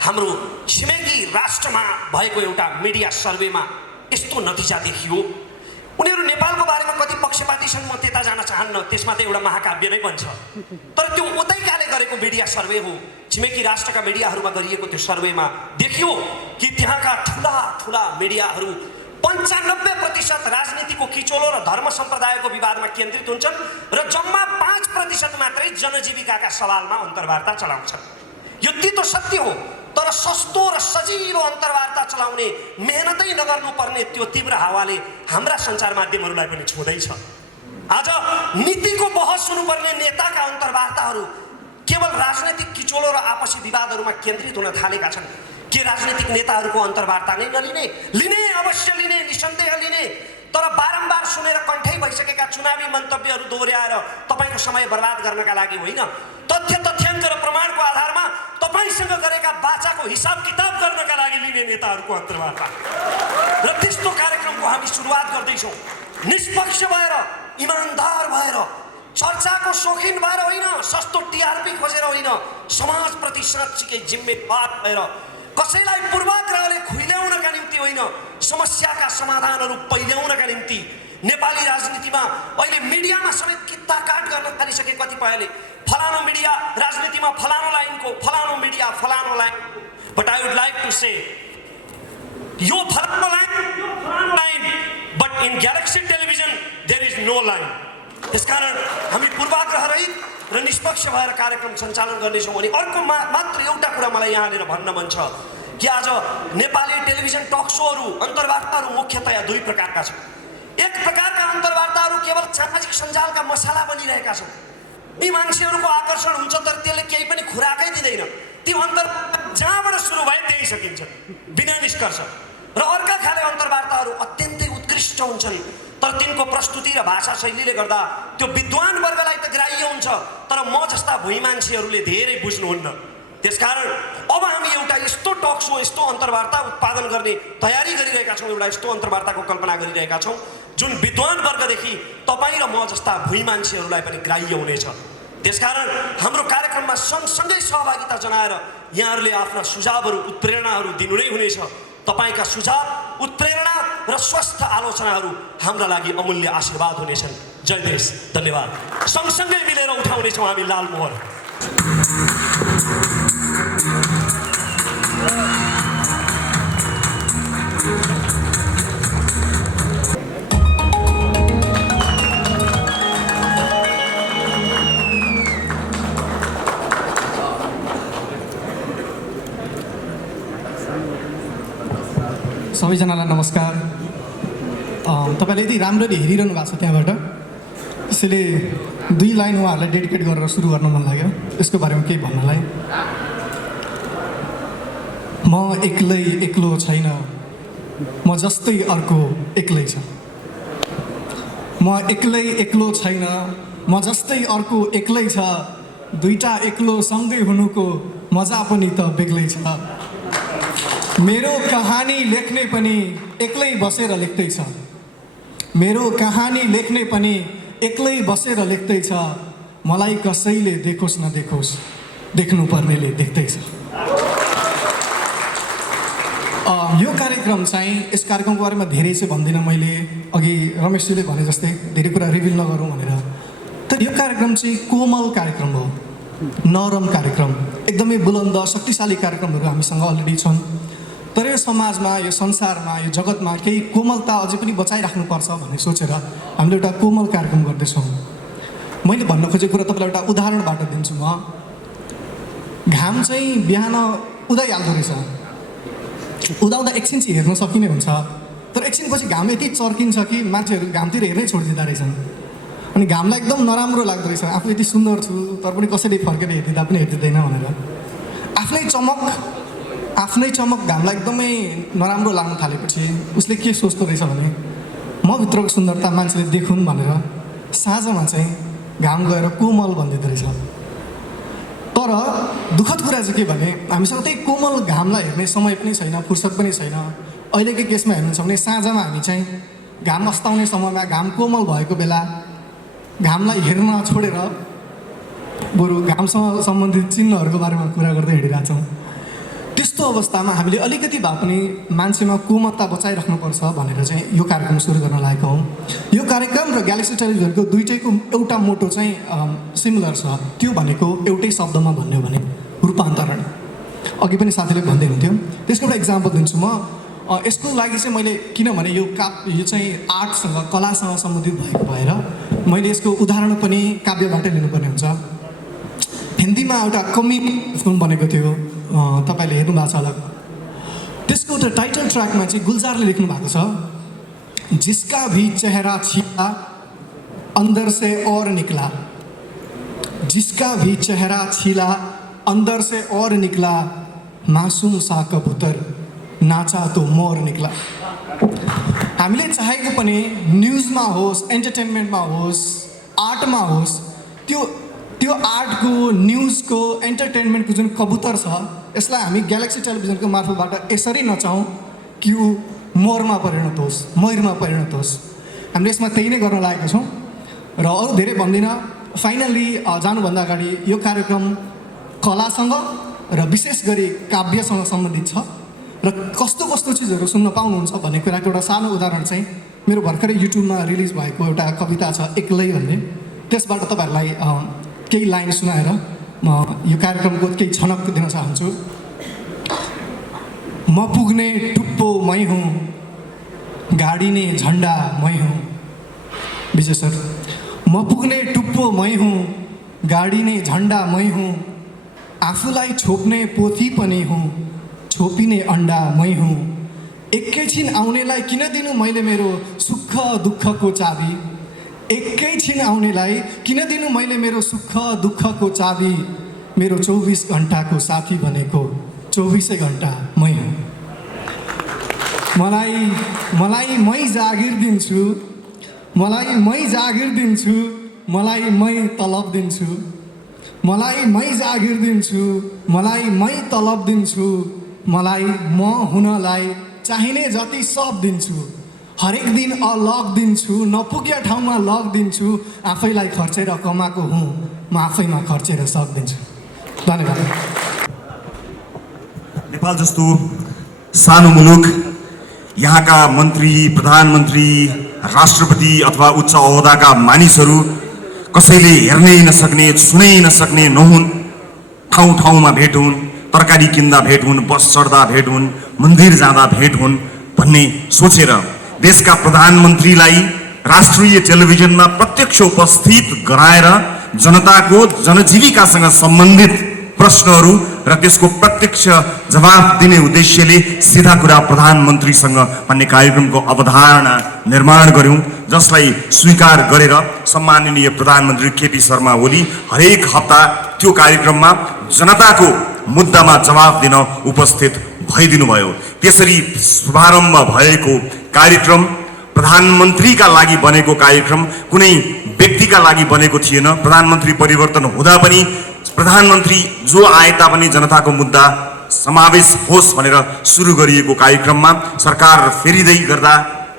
हाम्रो छिमेकी राष्ट्रमा भएको एउटा मिडिया सर्वेमा यस्तो नतिजा देखियो। उनीहरू नेपालको बारेमा कति पक्षपाती छन् म त्यता जान चाहन्न, त्यसमा त एउटा महाकाव्य नै बन्छ। तर त्यो उतैकाले गरेको मिडिया सर्वे हो। छिमेकी राष्ट्रका मिडियाहरूमा गरिएको त्यो सर्वेमा देखियो कि त्यहाँका ठुला ठुला मिडियाहरू 95% राजनीतिको किचोलो र धर्म सम्प्रदायको विवादमा केन्द्रित हुन्छन् र जम्मा 5% मात्रै जनजीविकाका सवालमा अन्तर्वार्ता चलाउँछन्। यो तितो सत्य हो, तर सस्तो र सजिलो अन्तर्वार्ता चलाउने मेहनतै नगर्नुपर्ने त्यो तीव्र हावाले हाम्रा सञ्चार माध्यमहरूलाई पनि छुँदैछ। आज नीतिको बहस हुनुपर्ने नेताका अन्तर्वार्ताहरू केवल राजनैतिक किचोलो र आपसी विवादहरूमा केन्द्रित हुन थालेका छन्। के राजनीतिक नेताहरूको अन्तर्वार्ता नै नलिने? लिने, अवश्य लिने, निसन्देह लिने, तर बारम्बार सुनेर कण्ठै भइसकेका चुनावी मन्तव्यहरू दोहोर्याएर तपाईँको समय बर्बाद गर्नका लागि होइन, तथ्य तथ्याङ्क र प्रमाणको आधारमा तपाईँसँग गरेका बाचाको हिसाब किताब गर्नका लागि लिने नेताहरूको अन्तर्वार्ता। र त्यस्तो कार्यक्रमको हामी सुरुवात गर्दैछौँ, निष्पक्ष भएर, इमान्दार भएर, चर्चाको शौखिन भएर होइन, सस्तो टिआरपी खोजेर होइन, समाजप्रति साँच्चीकै जिम्मेवार भएर, कसैलाई पूर्वाग्रहले खुइल्याउनका निम्ति होइन, समस्याका समाधानहरू पहिल्याउनका निम्ति। नेपाली राजनीतिमा अहिले मिडियामा समेत कित्ताकाट गर्न थालिसके कतिपयले, फलानो मिडिया राजनीतिमा फलानो लाइनको, फलानो मिडिया फलानो line. But I would like to say यो फलानो line, but in Galaxy television there is no line. त्यसकारण हामी पूर्वाग्रह रहित र निष्पक्ष भएर कार्यक्रम सञ्चालन गर्नेछौँ। अनि अर्को मात्र एउटा कुरा मलाई यहाँनिर भन्न मन छ कि आज नेपाली टेलिभिजन टक सोहरू, अन्तर्वार्ताहरू मुख्यतया दुई प्रकारका छन्। एक प्रकारका अन्तर्वार्ताहरू केवल सामाजिक सञ्जालका मसाला बनिरहेका छन्। यी मान्छेहरूको आकर्षण हुन्छ तर त्यसले केही पनि खुराकै दिँदैन। ती अन्तर्वार्ता जहाँबाट सुरु भए त्यही सकिन्छ बिना निष्कर्ष। र अर्का खाले अन्तर्वार्ताहरू अत्यन्तै उत्कृष्ट हुन्छन्, तर तिनको प्रस्तुति र भाषा शैलीले गर्दा त्यो विद्वान वर्गलाई त ग्राह्य हुन्छ, तर म जस्ता भुइँ मान्छेहरूले धेरै बुझ्नुहुन्न। त्यसकारण अब हामी एउटा यस्तो टक सो, यस्तो अन्तर्वार्ता उत्पादन गर्ने तयारी गरिरहेका छौँ, एउटा यस्तो अन्तर्वार्ताको कल्पना गरिरहेका छौँ जुन विद्वान वर्गदेखि तपाईँ र म जस्ता भुइँ मान्छेहरूलाई पनि ग्राह्य हुनेछ। त्यसकारण हाम्रो कार्यक्रममा सँगसँगै सहभागिता जनाएर यहाँहरूले आफ्ना सुझावहरू, उत्प्रेरणाहरू दिनु नै हुनेछ। तपाईँका सुझाव, उत्प्रेरणा र स्वस्थ आलोचनाहरू हाम्रा लागि अमूल्य आशीर्वाद हुनेछन्। जय देश, धन्यवाद। सँगसँगै मिलेर उठाउनेछौँ हामी लाल मोहर। सबैजनालाई नमस्कार। तपाईँले यति राम्ररी हेरिरहनु भएको छ त्यहाँबाट, त्यसैले 2 लाइन उहाँहरूलाई डेडिकेट गरेर सुरु गर्न मन लाग्यो। यसको बारेमा केही भन्नलाई म एक्लो छैन, म जस्तै अर्को एक्लै छ। म एक्लो छैन, म जस्तै अर्को एक्लै छ। दुईटा एक्लो सँगै हुनुको मजा पनि त बेग्लै छ। मेरो कहानी लेख्ने पनि एक्लै बसेर लेख्दैछ। मेरो कहानी लेख्ने पनि एक्लै बसेर लेख्दैछ। मलाई कसैले देखोस् नदेखोस्, देख्नुपर्नेले देख्दैछ। यो कार्यक्रम चाहिँ, यस कार्यक्रमको बारेमा धेरै चाहिँ भन्दिनँ मैले, अघि रमेशजीले भने जस्तै धेरै कुरा रिभिल नगरौँ भनेर। तर यो कार्यक्रम चाहिँ कोमल कार्यक्रम हो, नरम कार्यक्रम, एकदमै बुलन्द शक्तिशाली कार्यक्रमहरू हामीसँग अलरेडी छन्। तर यो समाजमा, यो संसारमा, यो जगतमा केही कोमलता अझै पनि बचाइराख्नुपर्छ भन्ने सोचेर हामीले एउटा कोमल कार्यक्रम गर्दैछौँ। मैले भन्न खोजेको कुरा तपाईँलाई एउटा उदाहरणबाट दिन्छु म। घाम चाहिँ बिहान उदाइहाल्दो रहेछ, उदाउँदा एकछिन चाहिँ हेर्न सकिने हुन्छ, तर एकछिनपछि घाम यति चर्किन्छ कि मान्छेहरू घामतिर हेर्नै छोडिदिँदा रहेछन्। अनि घामलाई एकदम नराम्रो लाग्दो रहेछ, आफू यति सुन्दर छु तर पनि कसैले फर्केर हेरिदिँदा पनि हेरिदिँदैन भनेर। आफ्नै चमक घामलाई एकदमै नराम्रो लाग्न थालेपछि उसले के सोच्दो रहेछ भने म भित्रको सुन्दरता मान्छेले देखुन् भनेर साँझमा चाहिँ घाम गएर कोमल भनिदिँदो रहेछ। तर दुःखद कुरा चाहिँ के भने हामीसँग त्यही कोमल घामलाई हेर्ने समय पनि छैन, फुर्सद पनि छैन। अहिलेकै केसमा हेर्नुहुन्छ भने साँझमा हामी चाहिँ घाम अस्ताउने समयमा, घाम कोमल भएको बेला घामलाई हेर्न छोडेर बरु घामसँग सम्बन्धित चिन्हहरूको बारेमा कुरा गर्दै हिँडिरहेछौँ। त्यस्तो अवस्थामा हामीले अलिकति भए पनि मान्छेमा कोमलता बचाइराख्नुपर्छ भनेर चाहिँ यो कार्यक्रम सुरु गर्न लागेको हौँ। यो कार्यक्रम र ग्यालेक्सी टेलिभिजनको दुइटैको एउटा मोटो चाहिँ सिमिलर छ। त्यो भनेको एउटै शब्दमा भन्ने हो भने रूपान्तरण। अघि पनि साथीले भन्दै हुन्थ्यो, त्यसको एउटा इक्जाम्पल दिन्छु म। यसको लागि चाहिँ मैले, किनभने यो चाहिँ आर्टसँग, कलासँग सम्बन्धित भएको भएर मैले यसको उदाहरण पनि काव्यबाटै लिनुपर्ने हुन्छ। हिन्दीमा एउटा कमिक फिल्म बनेको थियो, तपाईँले हेर्नु भएको छ होला। त्यसको एउटा टाइटल ट्र्याकमा चाहिँ गुलजारले लेख्नु भएको छ, जिसका भी चेहरा छिला अंदर से और निकला, जिसका भी चेहरा छिला अंदर से और निकला, मासूम सा कबूतर नाचा तो मोर निकला। हामीले चाहेको पनि न्युजमा होस्, एन्टरटेनमेन्टमा होस्, आर्टमा होस्, त्यो आर्टको, न्युजको, एन्टरटेनमेन्टको जुन कबुतर छ, यसलाई हामी ग्यालेक्सी टेलिभिजनको मार्फतबाट यसरी नचाहौँ कि ऊ मोरमा परिणत होस्, मयुरमा परिणत होस्। हामीले यसमा त्यही नै गर्न लागेका छौँ र अरू धेरै भन्दिनँ। फाइनल्ली जानुभन्दा अगाडि यो कार्यक्रम कलासँग र विशेष गरी काव्यसँग सम्बन्धित छ र कस्तो कस्तो चिजहरू सुन्न पाउनुहुन्छ भन्ने कुराको एउटा सानो उदाहरण चाहिँ मेरो भर्खरै युट्युबमा रिलिज भएको एउटा कविता छ एक्लै भन्ने, त्यसबाट तपाईँहरूलाई केही लाइन सुनाएर म यो कार्यक्रमको केही छनक दिन चाहन्छु। म पुग्ने टुप्पो मै हुँ, गाडिने झन्डा मै हुँ। विजय सर, म पुग्ने टुप्पो मै हुँ, गाडिने झन्डा मै हुँ। आफूलाई छोप्ने पोथी पनि हुँ, छोपिने अन्डा मै हुँ। एकैछिन आउनेलाई किन दिनु मैले मेरो सुख दुःखको चाबी, एकैछिन आउनेलाई किन दिनु मैले मेरो सुख दुःखको चाबी। मेरो 24 घन्टाको साथी भनेको 24 घन्टा मै हुँ। मलाई मै जागिर दिन्छु, मलाई मै जागिर दिन्छु, मलाई मै तलब दिन्छु, मलाई मै जागिर दिन्छु, मलाई मै तलब दिन्छु। मलाई म हुनलाई चाहिने जति सब दिन्छु, हरेक दिन अलग दिन्छु, नपुग्या ठाउँमा लग दिन्छु। आफैलाई खर्चेर कमाएको हुँ, म आफैमा खर्चेर सक्दिन्छु। धन्यवाद। नेपाल जस्तो सानो मुलुक, यहाँका मन्त्री, प्रधानमन्त्री, राष्ट्रपति अथवा उच्च ओहदाका मानिसहरू कसैले हेर्नै नसक्ने, छुनै नसक्ने नहुन्। ठाउँ ठाउँमा भेट हुन्, तरकारी किन्दा भेट हुन्, बस चढ्दा भेट हुन्, मन्दिर जाँदा भेट हुन् भन्ने सोचेर देशका प्रधानमन्त्रीलाई राष्ट्रिय टेलिभिजनमा प्रत्यक्ष उपस्थित गराएर जनताको जनजीविकासँग सम्बन्धित प्रश्नहरू र त्यसको प्रत्यक्ष जवाफ दिने उद्देश्यले सिधा कुरा प्रधानमन्त्रीसँग भन्ने कार्यक्रमको अवधारणा निर्माण गर्यौं, जसलाई स्वीकार गरेर सम्माननीय प्रधानमन्त्री केपी शर्मा ओली हरेक हप्ता त्यो कार्यक्रममा जनताको मुद्दामा जवाफ दिन उपस्थित भइदिनु भयो। त्यसरी शुभारम्भ भएको कार्यक्रम प्रधानमन्त्रीका लागि बनेको कार्यक्रम कुनै व्यक्तिका लागि बनेको थिएन। प्रधानमन्त्री परिवर्तन हुँदा पनि प्रधानमन्त्री जो आए तापनि जनताको मुद्दा समावेश होस् भनेर सुरु गरिएको कार्यक्रममा सरकार फेरिँदै गर्दा,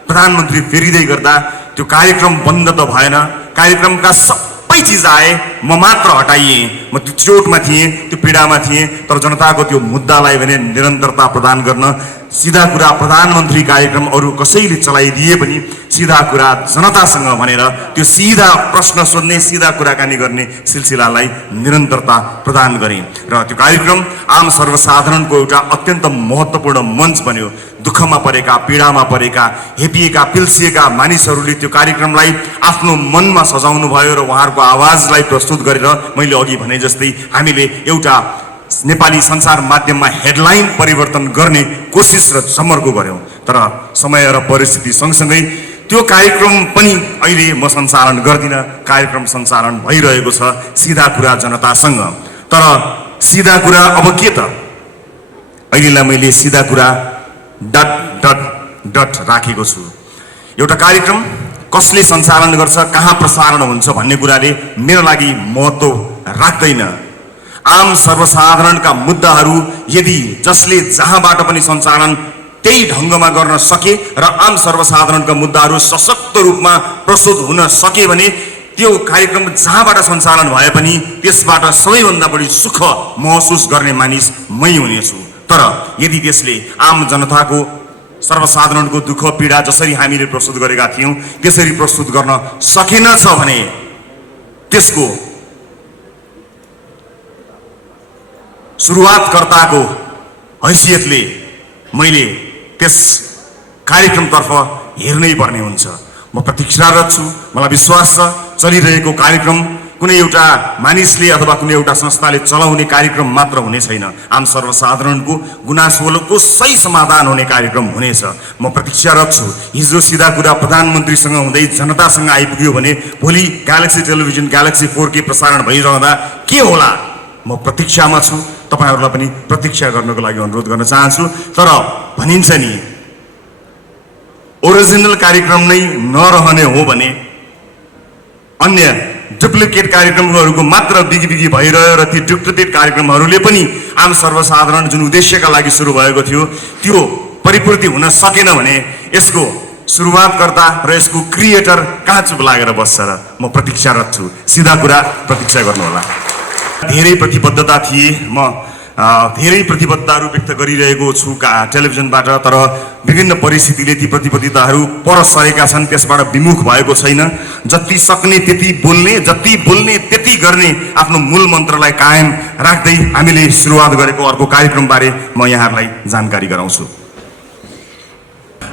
प्रधानमन्त्री फेरिँदै गर्दा त्यो कार्यक्रम बन्द त भएन। कार्यक्रमका सबै चिज आए, म मात्र हटाइएँ। म त्यो चोटमा थिएँ, त्यो पीडामा थिएँ। तर जनताको त्यो मुद्दालाई भने निरन्तरता प्रदान गर्न सिधा कुरा प्रधानमन्त्री कार्यक्रम अरू कसैले चलाइदिए पनि सिधा कुरा जनतासँग भनेर त्यो सिधा प्रश्न सोध्ने, सिधा कुराकानी गर्ने सिलसिलालाई निरन्तरता प्रदान गरेँ र त्यो कार्यक्रम आम सर्वसाधारणको एउटा अत्यन्त महत्त्वपूर्ण मञ्च बन्यो। दुःखमा परेका, पीडामा परेका, हेपिएका, पिल्सिएका मानिसहरूले त्यो कार्यक्रमलाई आफ्नो मनमा सजाउनु भयो र उहाँहरूको आवाजलाई प्रस्तुत गरेर मैले अघि भने जस्तै हामीले एउटा नेपाली सञ्चार माध्यममा हेडलाइन परिवर्तन गर्ने कोसिस र सम्मर्को गऱ्यौँ। तर समय र परिस्थिति सँगसँगै त्यो कार्यक्रम पनि अहिले म सञ्चालन गर्दिनँ। कार्यक्रम सञ्चालन भइरहेको छ सिधा कुरा जनतासँग। तर सिधा कुरा अब के त? अहिलेलाई मैले सिधा कुरा डट डट डट राखेको छु। एउटा कार्यक्रम कसले सञ्चालन गर्छ, कहाँ प्रसारण हुन्छ भन्ने कुराले मेरो लागि महत्त्व राख्दैन। आम सर्वसाधारणका मुद्दाहरू यदि जसले जहाँबाट पनि सञ्चालन त्यही ढङ्गमा गर्न सके र आम सर्वसाधारणका मुद्दाहरू सशक्त रूपमा प्रस्तुत हुन सके भने त्यो कार्यक्रम जहाँबाट सञ्चालन भए पनि त्यसबाट सबैभन्दा बढी सुख महसुस गर्ने मानिस मै हुनेछु। तर यदि त्यसले आम जनताको सर्वसाधारणको दुःख पीडा जसरी हामीले प्रस्तुत गरेका थियौँ त्यसरी प्रस्तुत गर्न सकेनछ भने त्यसको सुरुवातकर्ताको हैसियतले मैले त्यस कार्यक्रमतर्फ हेर्नै पर्ने हुन्छ। म प्रतीक्षारत छु। मलाई विश्वास छ चलिरहेको कार्यक्रम कुनै एउटा मानिसले अथवा कुनै एउटा संस्थाले चलाउने कार्यक्रम मात्र हुने छैन। आम सर्वसाधारणको गुनासोको सही समाधान हुने कार्यक्रम हुनेछ। म प्रतीक्षारत छु। हिजो सिधा कुरा प्रधानमन्त्रीसँग हुँदै जनतासँग आइपुग्यो भने भोलि ग्यालेक्सी टेलिभिजन ग्यालेक्सी 4K प्रसारण भइरहँदा के होला? म प्रतीक्षामा छु। तपाईहरुलाई पनि प्रतीक्षा गर्नको लागि अनुरोध गर्न चाहन्छु। तर भनिन्छ नि ओरिजिनल कार्यक्रम नै नरहने हो भने अन्य डुप्लिकेट कार्यक्रमहरूको मात्र बिगी भइरह्यो र ती डुप्लिकेट कार्यक्रमहरूले पनि आम सर्वसाधारण जुन उद्देश्यका लागि सुरु भएको थियो त्यो परिपूर्ति हुन सकेन भने यसको सुरुवातकर्ता र यसको क्रिएटर कहाँ चुप लागेर बस्छ र? म प्रतीक्षारत छु। सिधा कुरा प्रतीक्षा गर्नुहोला। धेरै प्रतिबद्धता थिए। म धेरै प्रतिबद्धताहरू व्यक्त गरिरहेको छु टेलिभिजनबाट। तर विभिन्न परिस्थितिले ती प्रतिबद्धताहरू पर सरेका छन्। त्यसबाट विमुख भएको छैन। जति सक्ने त्यति बोल्ने, जति बोल्ने त्यति गर्ने आफ्नो मूल मन्त्रलाई कायम राख्दै हामीले सुरुवात गरेको अर्को कार्यक्रमबारे म यहाँहरूलाई जानकारी गराउँछु।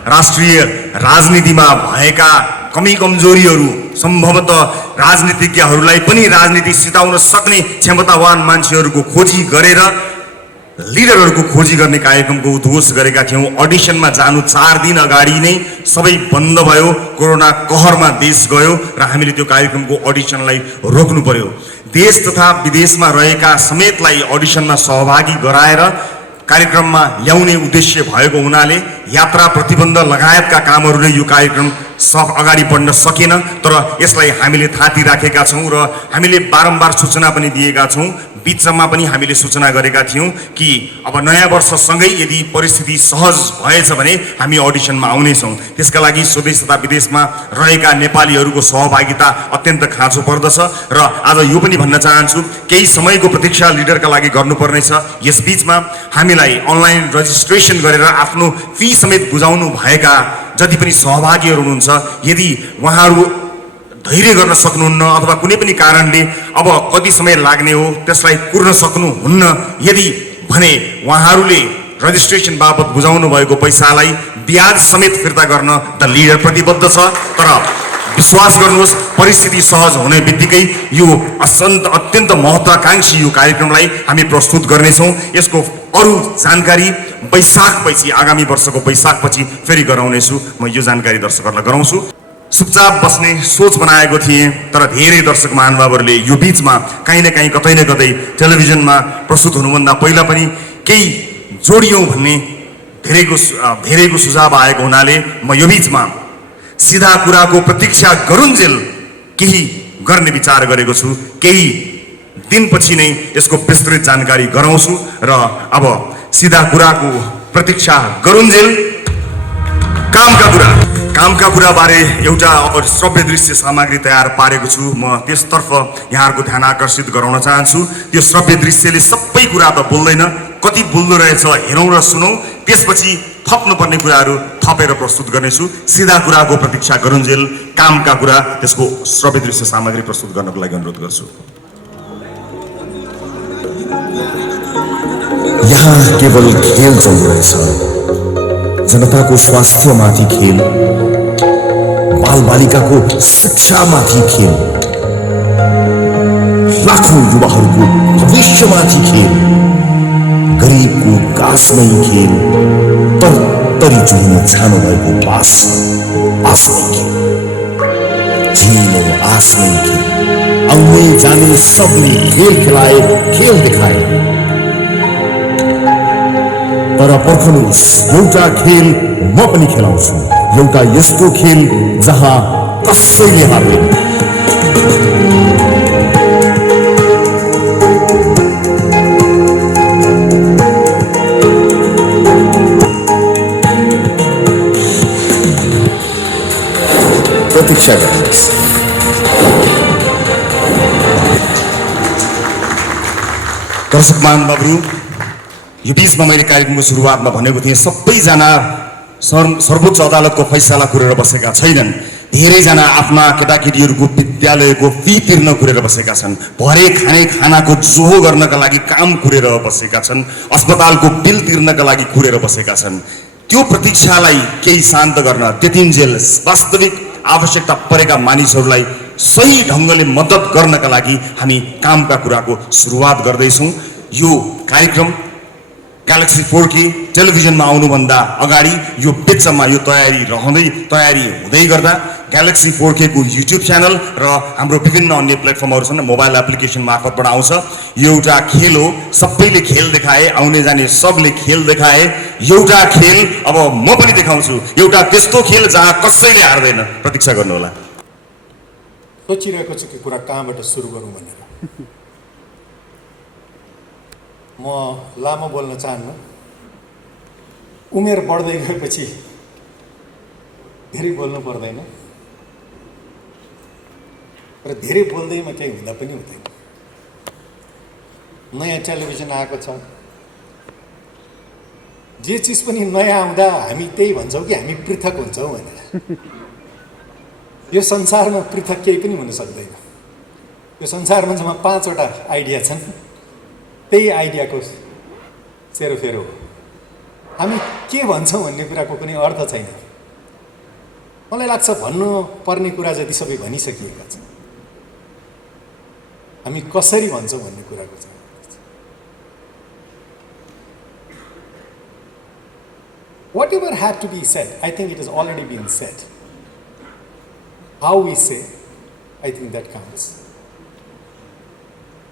राष्ट्रिय राजनीतिमा भएका कमी कमजोरीहरू सम्भवतः राजनीतिज्ञहरूलाई पनि राजनीति सिताउन सक्ने क्षमतावान मान्छेहरूको खोजी गरेर लिडरहरूको खोजी गर्ने कार्यक्रमको उद्घोष गरेका थियौँ। अडिसनमा जानु 4 दिन अगाडि नै सबै बन्द भयो। कोरोना कहरमा देश गयो र हामीले त्यो कार्यक्रमको अडिसनलाई रोक्नु पर्यो। देश तथा विदेशमा रहेका समेतलाई अडिसनमा सहभागी गराएर कार्यक्रममा ल्याउने उद्देश्य भएको हुनाले यात्रा प्रतिबन्ध लगायतका कामहरूले यो कार्यक्रम अगाडि बढ्न सकेन। तर यसलाई हामीले थाती राखेका छौँ र हामीले बारम्बार सूचना पनि दिएका छौँ। बिचमा पनि हामीले सूचना गरेका थियौँ कि अब नयाँ वर्षसँगै यदि परिस्थिति सहज भएछ भने हामी अडिसनमा आउनेछौँ। त्यसका लागि स्वदेश तथा विदेशमा रहेका नेपालीहरूको सहभागिता अत्यन्त खाँचो पर्दछ। र आज यो पनि भन्न चाहन्छु केही समयको प्रतीक्षा लिडरका लागि गर्नुपर्नेछ। यस बिचमा हामीलाई अनलाइन रजिस्ट्रेसन गरेर आफ्नो फी समेत बुझाउनु भएका जति पनि सहभागीहरू हुनुहुन्छ यदि उहाँहरू धैर्य गर्न सक्नुहुन्न अथवा कुनै पनि कारणले अब कति समय लाग्ने हो त्यसलाई कुर्न सक्नुहुन्न यदि भने उहाँहरूले रजिस्ट्रेसन बाबत बुझाउनु भएको पैसालाई ब्याज समेत फिर्ता गर्न द लिडर प्रतिबद्ध छ। तर विश्वास गर्नुहोस् परिस्थिति सहज हुने बित्तिकै यो अत्यन्त महत्त्वाकांक्षी यो कार्यक्रमलाई हामी प्रस्तुत गर्नेछौँ। यसको अरू जानकारी वैशाखपछि आगामी वर्षको वैशाखपछि फेरि गराउनेछु। म यो जानकारी दर्शकहरूलाई गराउँछु। चुपचाप बस्ने सोच बनाएको थिएँ तर धेरै दर्शक महानुभावहरूले यो बिचमा कहीँ न कहीँ कतै न कतै टेलिभिजनमा प्रस्तुत हुनुभन्दा पहिला पनि केही जोडियौँ भन्ने धेरैको सुझाव आएको हुनाले म यो बिचमा सिधा कुराको प्रतीक्षा गरुन्जेल केही गर्ने विचार गरेको छु। केही दिनपछि नै यसको विस्तृत जानकारी गराउँछु र अब सिधा कुराको प्रतीक्षा गरुन्जेल कामका कुराबारे एउटा अब श्रव्य दृश्य सामग्री तयार पारेको छु। म त्यसतर्फ यहाँहरूको ध्यान आकर्षित गराउन चाहन्छु। त्यो श्रव्य दृश्यले सबै कुरा त बोल्दैन, कति बोल्दो रहेछ हेरौँ र सुनौँ, त्यसपछि थप्नुपर्ने कुराहरू थपेर प्रस्तुत गर्नेछु। सिधा कुराको प्रतीक्षा गरुन्जेल कामका कुरा, त्यसको श्रव्य दृश्य सामग्री प्रस्तुत गर्नको लागि अनुरोध गर्छु। यहाँ केवल खेल चल्दो रहेछ, जनताको स्वास्थ्यमाथि खेल, बालबालिकाको शिक्षामाथि खेल, लाखौं युवाहरूको भविष्यमाथि खेल, गरिबको कासमै खेल, तरी चुहिने छानो भएको बास आसमै खेल, झिनो आसमै खेल, आउने जाने सबले खेल खेलाए, खेल देखाए। तर पर्खनुहोस्, एउटा खेल म पनि खेलाउँछु, एउटा यस्तो खेल जहाँ कसैले हार्दैन। प्रतीक्षा गर्नुहोस्। दर्शक महानुभावहरू, यो बिचमा मैले कार्यक्रमको सुरुवातमा भनेको थिएँ, सबैजना सर्वोच्च अदालतको फैसला कुरेर बसेका छैनन्। धेरैजना आफ्ना केटाकेटीहरूको विद्यालयको फी तिर्न कुरेर बसेका छन्, भरे खाने खानाको जोहो गर्नका लागि काम कुरेर बसेका छन्, अस्पतालको बिल तिर्नका लागि कुरेर बसेका छन्। त्यो प्रतीक्षालाई केही शान्त गर्न, त्यतिन्जेल वास्तविक आवश्यकता परेका मानिसहरूलाई सही ढङ्गले मद्दत गर्नका लागि हामी कामका कुराको सुरुवात गर्दैछौँ। यो कार्यक्रम ग्यालेक्सी 4K टेलिभिजनमा आउनुभन्दा अगाडि यो बिचमा यो तयारी हुँदै गर्दा ग्यालेक्सी 4K को युट्युब च्यानल र हाम्रो विभिन्न अन्य प्लेटफर्महरू छन्, मोबाइल एप्लिकेसन मार्फतबाट आउँछ। यो एउटा खेल हो, सबैले खेल देखाए, आउने जाने सबले खेल देखाए। एउटा खेल अब म पनि देखाउँछु, एउटा त्यस्तो खेल जहाँ कसैले हार्दैन। प्रतीक्षा गर्नुहोला। सोचिरहेको छु कि कुरा कहाँबाट सुरु गरौँ भनेर। म लामो बोल्न चाहन्न, उमेर बढ्दै गएपछि धेरै बोल्नु पर्दैन र धेरै बोल्दैमा केही हुँदा पनि हुँदैन। नयाँ टेलिभिजन आएको छ, जे चिज पनि नयाँ आउँदा हामी त्यही भन्छौँ कि हामी पृथक हुन्छौँ भनेर। यो संसारमा पृथक केही पनि हुन सक्दैन। यो संसारमा जम्मा 5वटा आइडिया छन्, त्यही आइडियाको सेरोफेरो हो। हामी के भन्छौँ भन्ने कुराको कुनै अर्थ छैन। मलाई लाग्छ भन्नु पर्ने कुरा जति सबै भनिसकिएका छन्, हामी कसरी भन्छौँ भन्ने कुराको छ। Whatever had to be said, I think it has already been said. How we say, I think that counts.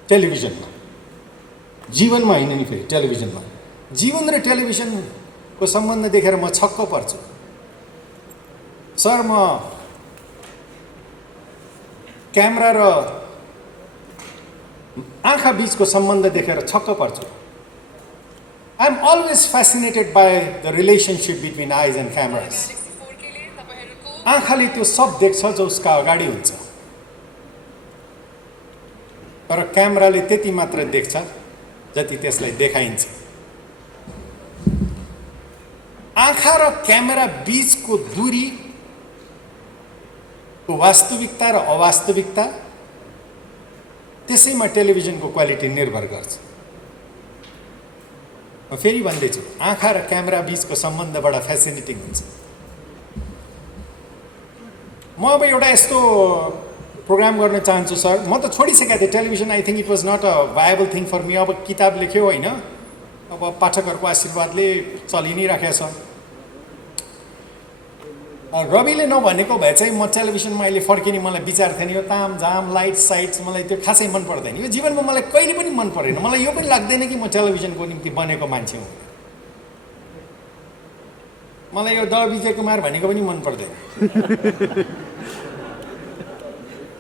टेलिभिजनमा, जीवनमा होइन नि, फेरि टेलिभिजनमा जीवन र टेलिभिजनको सम्बन्ध देखेर म छक्क पर्छु। सर, म क्यामेरा र आँखा बीचको सम्बन्ध देखेर छक्क पर्छु। I am always fascinated by the relationship between eyes and cameras. आँखाले त्यो सब देख्छ जो उसका अगाडि हुन्छ, तर क्यामेराले त्यति मात्र देख्छ जति त्यसलाई देखाइन्छ। आँखा र क्यामेरा बीचको दूरीको वास्तविकता र अवास्तविकता, त्यसैमा टेलिभिजनको क्वालिटी निर्भर गर्छ। म फेरि भन्दैछु, आँखा र क्यामेरा बीचको सम्बन्ध बडा फ्यासिनेटिङ हुन्छ। म अब एउटा यस्तो प्रोग्राम गर्न चाहन्छु सर। म त छोडिसकेको थिएँ television. I think it was not a viable thing for me. अब किताब लेख्यो होइन, अब पाठकहरूको आशीर्वादले चलि नै राखेको छ। रविले नभनेको भए चाहिँ म टेलिभिजनमा अहिले फर्किने मलाई विचार थिएन। यो तामझाम लाइट साइट्स मलाई त्यो खासै मन पर्दैन। यो जीवनमा मलाई कहिले पनि मन परेन। मलाई यो पनि लाग्दैन कि म टेलिभिजनको निम्ति बनेको मान्छे हुँ। मलाई यो द विजय कुमार भनेको पनि मन पर्दैन।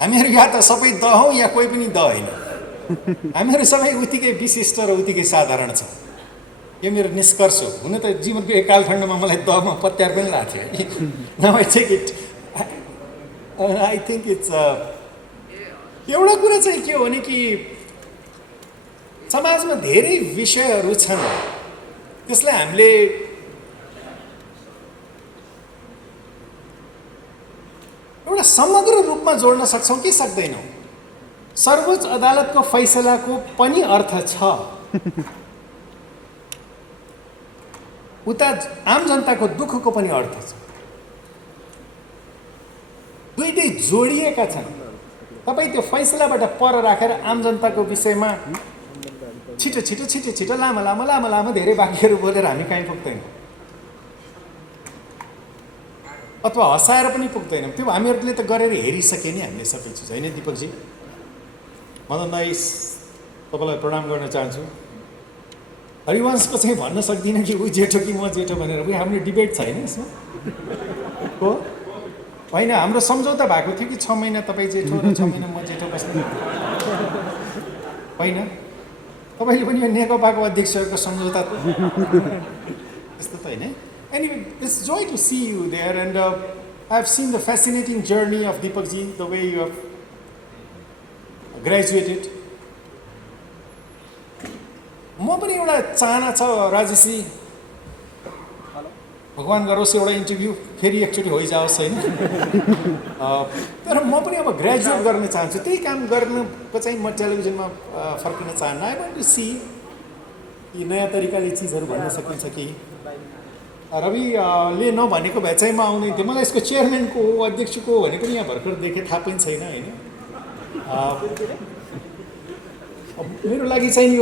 हामीहरू या त सबै द हौँ या कोही पनि द होइन। हामीहरू सबै उत्तिकै विशिष्ट र उत्तिकै साधारण छ। यो मेरो निष्कर्ष हो। हुन त जीवनको एक कालखण्डमा मलाई दमा पत्यार पनि लाग्थ्यो है। Now I take it, I think it's एउटा कुरा चाहिँ के हो भने कि समाजमा धेरै विषयहरू छन्, त्यसलाई हामीले एउटा समग्र रूपमा जोड्न सक्छौँ कि सक्दैनौँ। सर्वोच्च अदालतको फैसलाको पनि अर्थ छ, उता आम जनताको दुःखको पनि अर्थ छ। दुईटै जोडिएका छन्। तपाईँ त्यो फैसलाबाट पर राखेर आम जनताको विषयमा छिटो छिटो छिटो छिटो लामो लामो लामो लामो धेरै वाक्यहरू बोलेर हामी कहीँ पुग्दैनौँ, अथवा हँसाएर पनि पुग्दैनौँ। त्यो हामीहरूले त गरेर हेरिसके नि हामीले सबै चिज, होइन दिपकजी? मदन दाइ, तपाईँलाई प्रणाम गर्न चाहन्छु। हरिवंशको चाहिँ भन्न सक्दिनँ कि ऊ जेठो कि म जेठो भनेर, उयो हाम्रो डिबेट छैन यसमा हो होइन। हाम्रो सम्झौता भएको थियो कि 6 महिना तपाईँ जेठो र 6 महिना म जेठो बस्ने होइन। तपाईँले पनि यो नेकपाको अध्यक्षहरूको सम्झौता त्यस्तो त होइन। Anyway, it's joy to see you there, and I've seen the fascinating journey of Deepakji, the way you have graduated. म पनि एउटा चाहना छ राजेशजी, भगवान् गरोस् एउटा इन्टरभ्यू फेरि एकचोटि होइजाओस् होइन। तर म पनि अब ग्रेजुएट गर्न चाहन्छु। त्यही काम गर्नको चाहिँ म टेलिभिजनमा फर्किन चाहन्न। आई वान्ट टु सी यी नयाँ तरिकाले चिजहरू भन्न सकिन्छ कि। रविले नभनेको भए चाहिँ म आउँदैन थिएँ। मलाई यसको चेयरम्यानको हो अध्यक्षको हो भने पनि यहाँ भर्खर देखेँ, थाहा पनि छैन होइन। मेरो लागि चाहिँ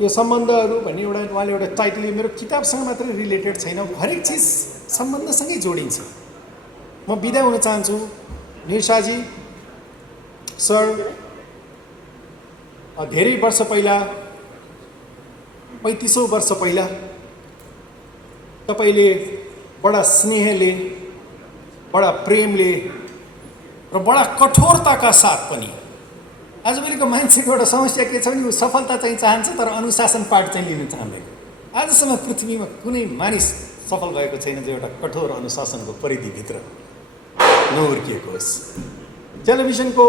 यो सम्बन्धहरू भन्ने एउटा उहाँले एउटा टाइटल, मेरो किताबसँग मात्रै रिलेटेड छैन, हरेक चिज सम्बन्धसँगै जोडिन्छ। म बिदा हुन चाहन्छु। निरशाजी सर, धेरै वर्ष पहिला, 3500 वर्ष पहिला तपाईँले बडा स्नेहले, बडा प्रेमले र बडा कठोरताका साथ पनि, आजभोलिको मान्छेको एउटा समस्या के छ भने ऊ सफलता चाहिँ चाहन्छ तर अनुशासन पाठ चाहिँ लिन चाहँदैन। आजसम्म पृथ्वीमा कुनै मानिस सफल भएको छैन जो एउटा कठोर अनुशासनको परिधिभित्र नहुर्किएको होस्। टेलिभिजनको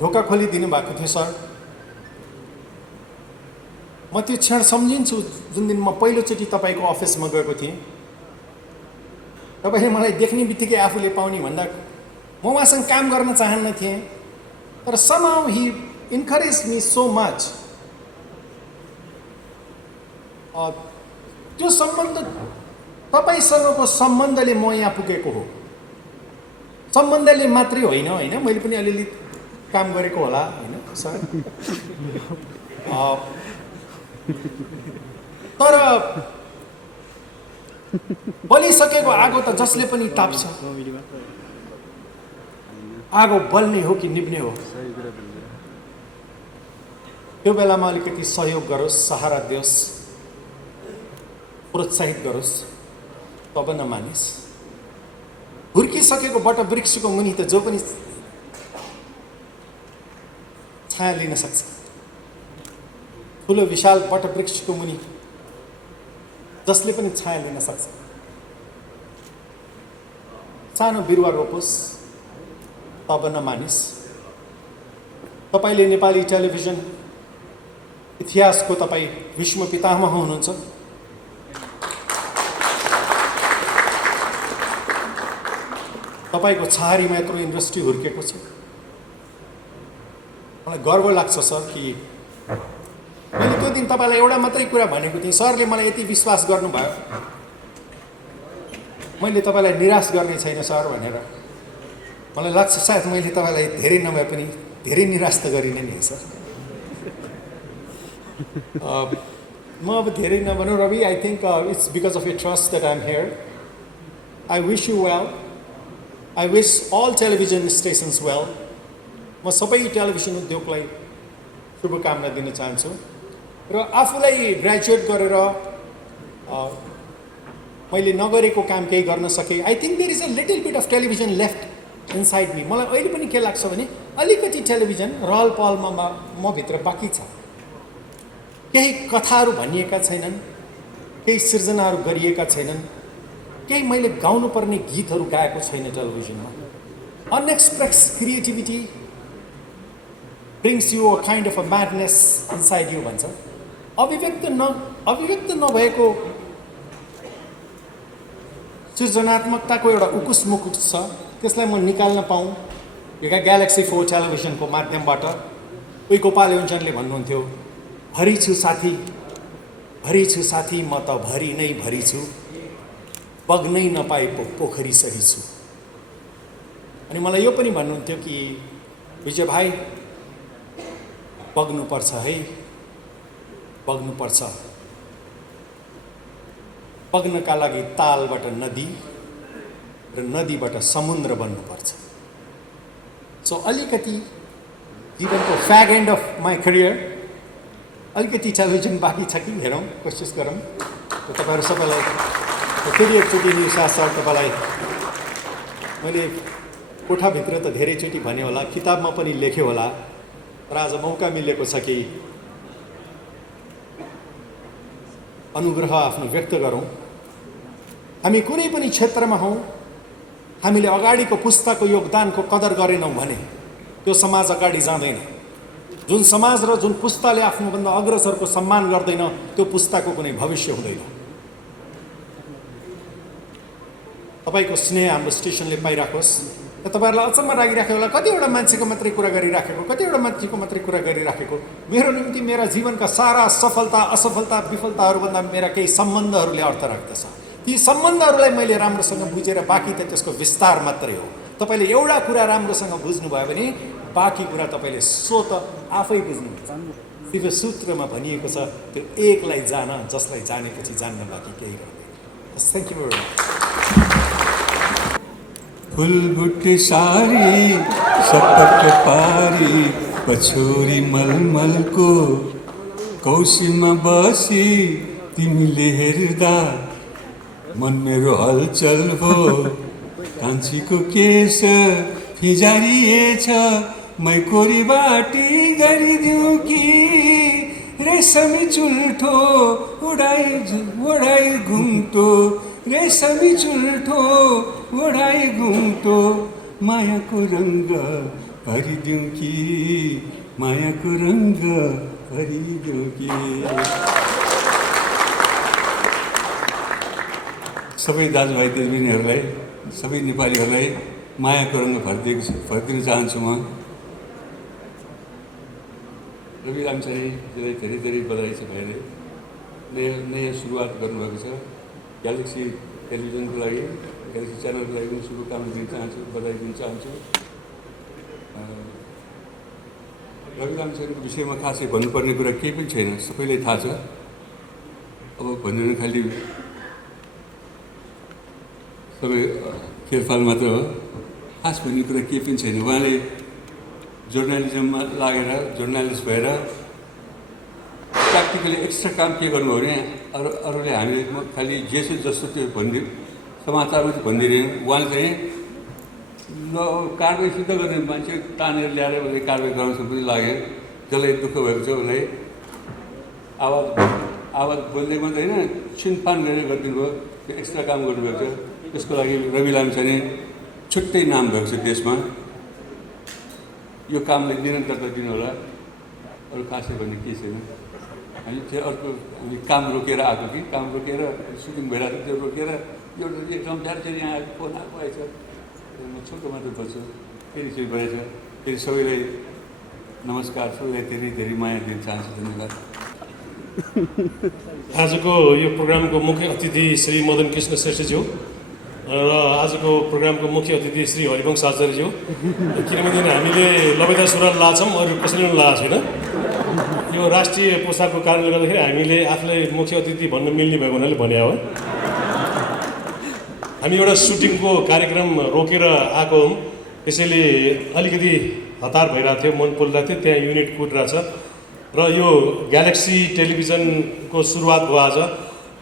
ढोका खोलिदिनु भएको थियो सर। म त्यो क्षण सम्झिन्छु जुन दिन म पहिलोचोटि तपाईँको अफिसमा गएको थिएँ। तपाईँले मलाई देख्ने बित्तिकै आफूले पाउने भन्दा म उहाँसँग काम गर्न चाहन्न थिएँ, तर somehow he encouraged me so much. त्यो सम्बन्ध, तपाईँसँगको सम्बन्धले म यहाँ पुगेको हो। सम्बन्धले मात्रै होइन होइन, मैले पनि अलिअलि काम गरेको होला होइन सर। तर बलिसकेको आगो त जसले पनि ताप्छ। आगो बल्ने हो कि निप्ने हो, त्यो बेलामा अलिकति सहयोग गरोस्, सहारा दियोस्, प्रोत्साहित गरोस्, तब नमानिस्। हुर्किसकेको वटवृक्षको मुनि त जो पनि छाया लिन सक्छ। ठुलो विशाल वटवृक्षको मुनि जसले पनि छाया लिन सक्छ। सानो बिरुवा रोपोस्, तब नमानिस्। तपाईँले नेपाली टेलिभिजन इतिहासको तपाईँ विश्व पितामह हुनुहुन्छ। तपाईँको छहारीमा यत्रो इन्डस्ट्री हुर्केको छ। मलाई गर्व लाग्छ सर कि मैले त्यो दिन तपाईँलाई एउटा मात्रै कुरा भनेको थिएँ। सरले मलाई यति विश्वास गर्नुभयो, मैले तपाईँलाई निराश गर्ने छैन सर भनेर। मलाई लाग्छ सायद मैले तपाईँलाई धेरै नभए पनि धेरै निराश त गरिने नि सर। म अब धेरै नभनौँ Ravi. I think it's because of your trust that I am here. I wish you well. I wish all television stations well. म सबै टेलिभिजन उद्योगलाई शुभकामना दिन चाहन्छु र आफूलाई ग्रेजुएट गरेर मैले नगरेको काम केही गर्न सकेँ। I think there is a little bit of television left inside me. मलाई अहिले पनि के लाग्छ भने अलिकति टेलिभिजन रहल पहलमा म भित्र बाँकी छ। केही कथाहरू भनिएका छैनन्, केही सिर्जनाहरू गरिएका छैनन्, केही मैले गाउनुपर्ने गीतहरू गाएको छैन टेलिभिजनमा। Unexpressed creativity brings you a kind of a madness inside you भन्छ। अभिव्यक्त नभएको सृजनात्मकताको एउटा उकुस मुकुट छ, त्यसलाई म निकाल्न पाऊँ ग्यालेक्सी 4 टेलिभिजनको माध्यमबाट। उही गोपाल योन्जनले भन्नुहुन्थ्यो, भरी छु साथी, भरी छु साथी, म त भरी नै भरी छु, बग्नै नपाए पोखरी सही छु। अनि मलाई यो पनि भन्नुहुन्थ्यो कि विजय भाइ बग्नुपर्छ है, बग्नुपर्छ। बग्नका लागि तालबाट नदी र नदीबाट समुद्र बन्नुपर्छ। सो अलिकति जीवनको फ्याग एन्ड अफ माई करियर अलिकति टेलिभिजन बाँकी छ कि हेरौँ, कोसिस गरौँ। तपाईँहरू सबैलाई फेरि एकचोटि निसास सर तपाईँलाई मैले कोठाभित्र त धेरैचोटि भने होला, किताबमा पनि लेखेँ होला, र आज मौका मिलेको छ कि अनुग्रह आफ्नो व्यक्त गरौँ। हामी कुनै पनि क्षेत्रमा हौँ, हामीले अगाडिको पुस्ताको योगदानको कदर गरेनौँ भने त्यो समाज अगाडि जाँदैन। जुन समाज र जुन पुस्ताले आफ्नोभन्दा अग्रसरको सम्मान गर्दैन त्यो पुस्ताको कुनै भविष्य हुँदैन। तपाईँको स्नेह हाम्रो स्टेसनले पाइराखोस्। र तपाईँहरूलाई अचम्म लागिराखेको होला, कतिवटा मान्छेको मात्रै कुरा गरिराखेको, कतिवटा मान्छेको मात्रै कुरा गरिराखेको। मेरो निम्ति मेरा जीवनका सारा सफलता असफलता विफलताहरूभन्दा मेरा केही सम्बन्धहरूले अर्थ राख्दछ। ती सम्बन्धहरूलाई मैले राम्रोसँग बुझेर बाँकी त त्यसको विस्तार मात्रै हो। तपाईँले एउटा कुरा राम्रोसँग बुझ्नुभयो भने बाँकी कुरा तपाईँले स्वत आफै बुझ्नुहुन्छ। दिव्य सूत्रमा भनिएको छ, त्यो एकलाई जान जसलाई जानेपछि जान्न बाँकी केही रहँदैन। Thank you very much. फुलबुट्टे सारी सपक पारी पछोरी मलमलको कौशीमा बसी तिमीले हेर्दा मन मेरो हलचल हो। कान्छीको केस फिजारिएछ, मै कोरी बाटी गरिदिउँ कि रेशमी चुल्ठो ओढाइ घुम्टो, रेशमी चुल्ठो ओढाइ घुम्टो, मायाको रङ्ग भरिदिउँ कि, मायाको रङ्ग भरिदिउँ कि। सबै दाजुभाइ दिदीबहिनीहरूलाई, सबै नेपालीहरूलाई मायाको रङ्ग भरिदिन चाहन्छु। म रवि लामिछानेजीलाई धेरै धेरै बधाई छ भाइले। नयाँ सुरुवात गर्नुभएको छ। ग्यालेक्सी टेलिभिजनको लागि, ग्यालेक्सी च्यानलको लागि पनि शुभकामना दिन चाहन्छु, बधाई दिन चाहन्छु। रवि लामिछानेको विषयमा खासै भन्नुपर्ने कुरा केही पनि छैन, सबैलाई थाहा छ। अब भन्नु खालि सबै खेलफाल मात्र हो, खास भन्ने कुरा केही पनि छैन। उहाँले जर्नलिजममा लागेर जर्नलिस्ट भएर प्र्याक्टिकली एक्स्ट्रा काम के गर्नुभयो भने अरूले हामीले खालि जेसो जस्तो त्यो समाचार मात्रै भनिदिने। उहाँले चाहिँ कारवाही सिद्ध गर्ने मान्छे तानेर ल्याएर उसले कारवाही गराउँछ पनि लाग्यो। जसलाई दुःख भएको छ उसलाई आवाज बोल्दै मात्रै होइन, छिनफान गरेर गरिदिनु भयो। त्यो एक्स्ट्रा काम गर्नुभएको छ, त्यसको लागि रवि लामिछाने छुट्टै नाम भएको छ देशमा। यो कामले निरन्तरता दिनु होला, अरू खासै भन्ने केही छैन। हामी चाहिँ अर्को काम रोकेर आएको कि काम रोकेर सुटिङ भइरहेको थियो, त्यो रोकेर यो एकदम चाहिँ यहाँ फोन आएको आएछ। म छोटो मात्र बोल्छु, फेरि चाहिँ भएछ। फेरि सबैलाई नमस्कार, सबैलाई धेरै धेरै माया दिन चाहन्छु। धन्यवाद। आजको यो प्रोग्रामको मुख्य अतिथि श्री मदन कृष्ण श्रेष्ठज्यू र आजको प्रोग्रामको मुख्य अतिथि श्री हरिवंश आचार्यज्यू। किनभने हामीले लबेदा सुरुवाल लाछौँ, अरू कसैले पनि लगाएको छैन। यो राष्ट्रिय पोसाकको कारणले गर्दाखेरि हामीले आफूलाई मुख्य अतिथि भन्न मिल्ने भएको हुनाले भने हो। हामी एउटा सुटिङको कार्यक्रम रोकेर आएको हौँ, त्यसैले अलिकति हतार भइरहेको थियो, मन पोलिरहेको थियो। त्यहाँ युनिट कुदिरहेछ र यो ग्यालेक्सी टेलिभिजनको सुरुवात भयो आज,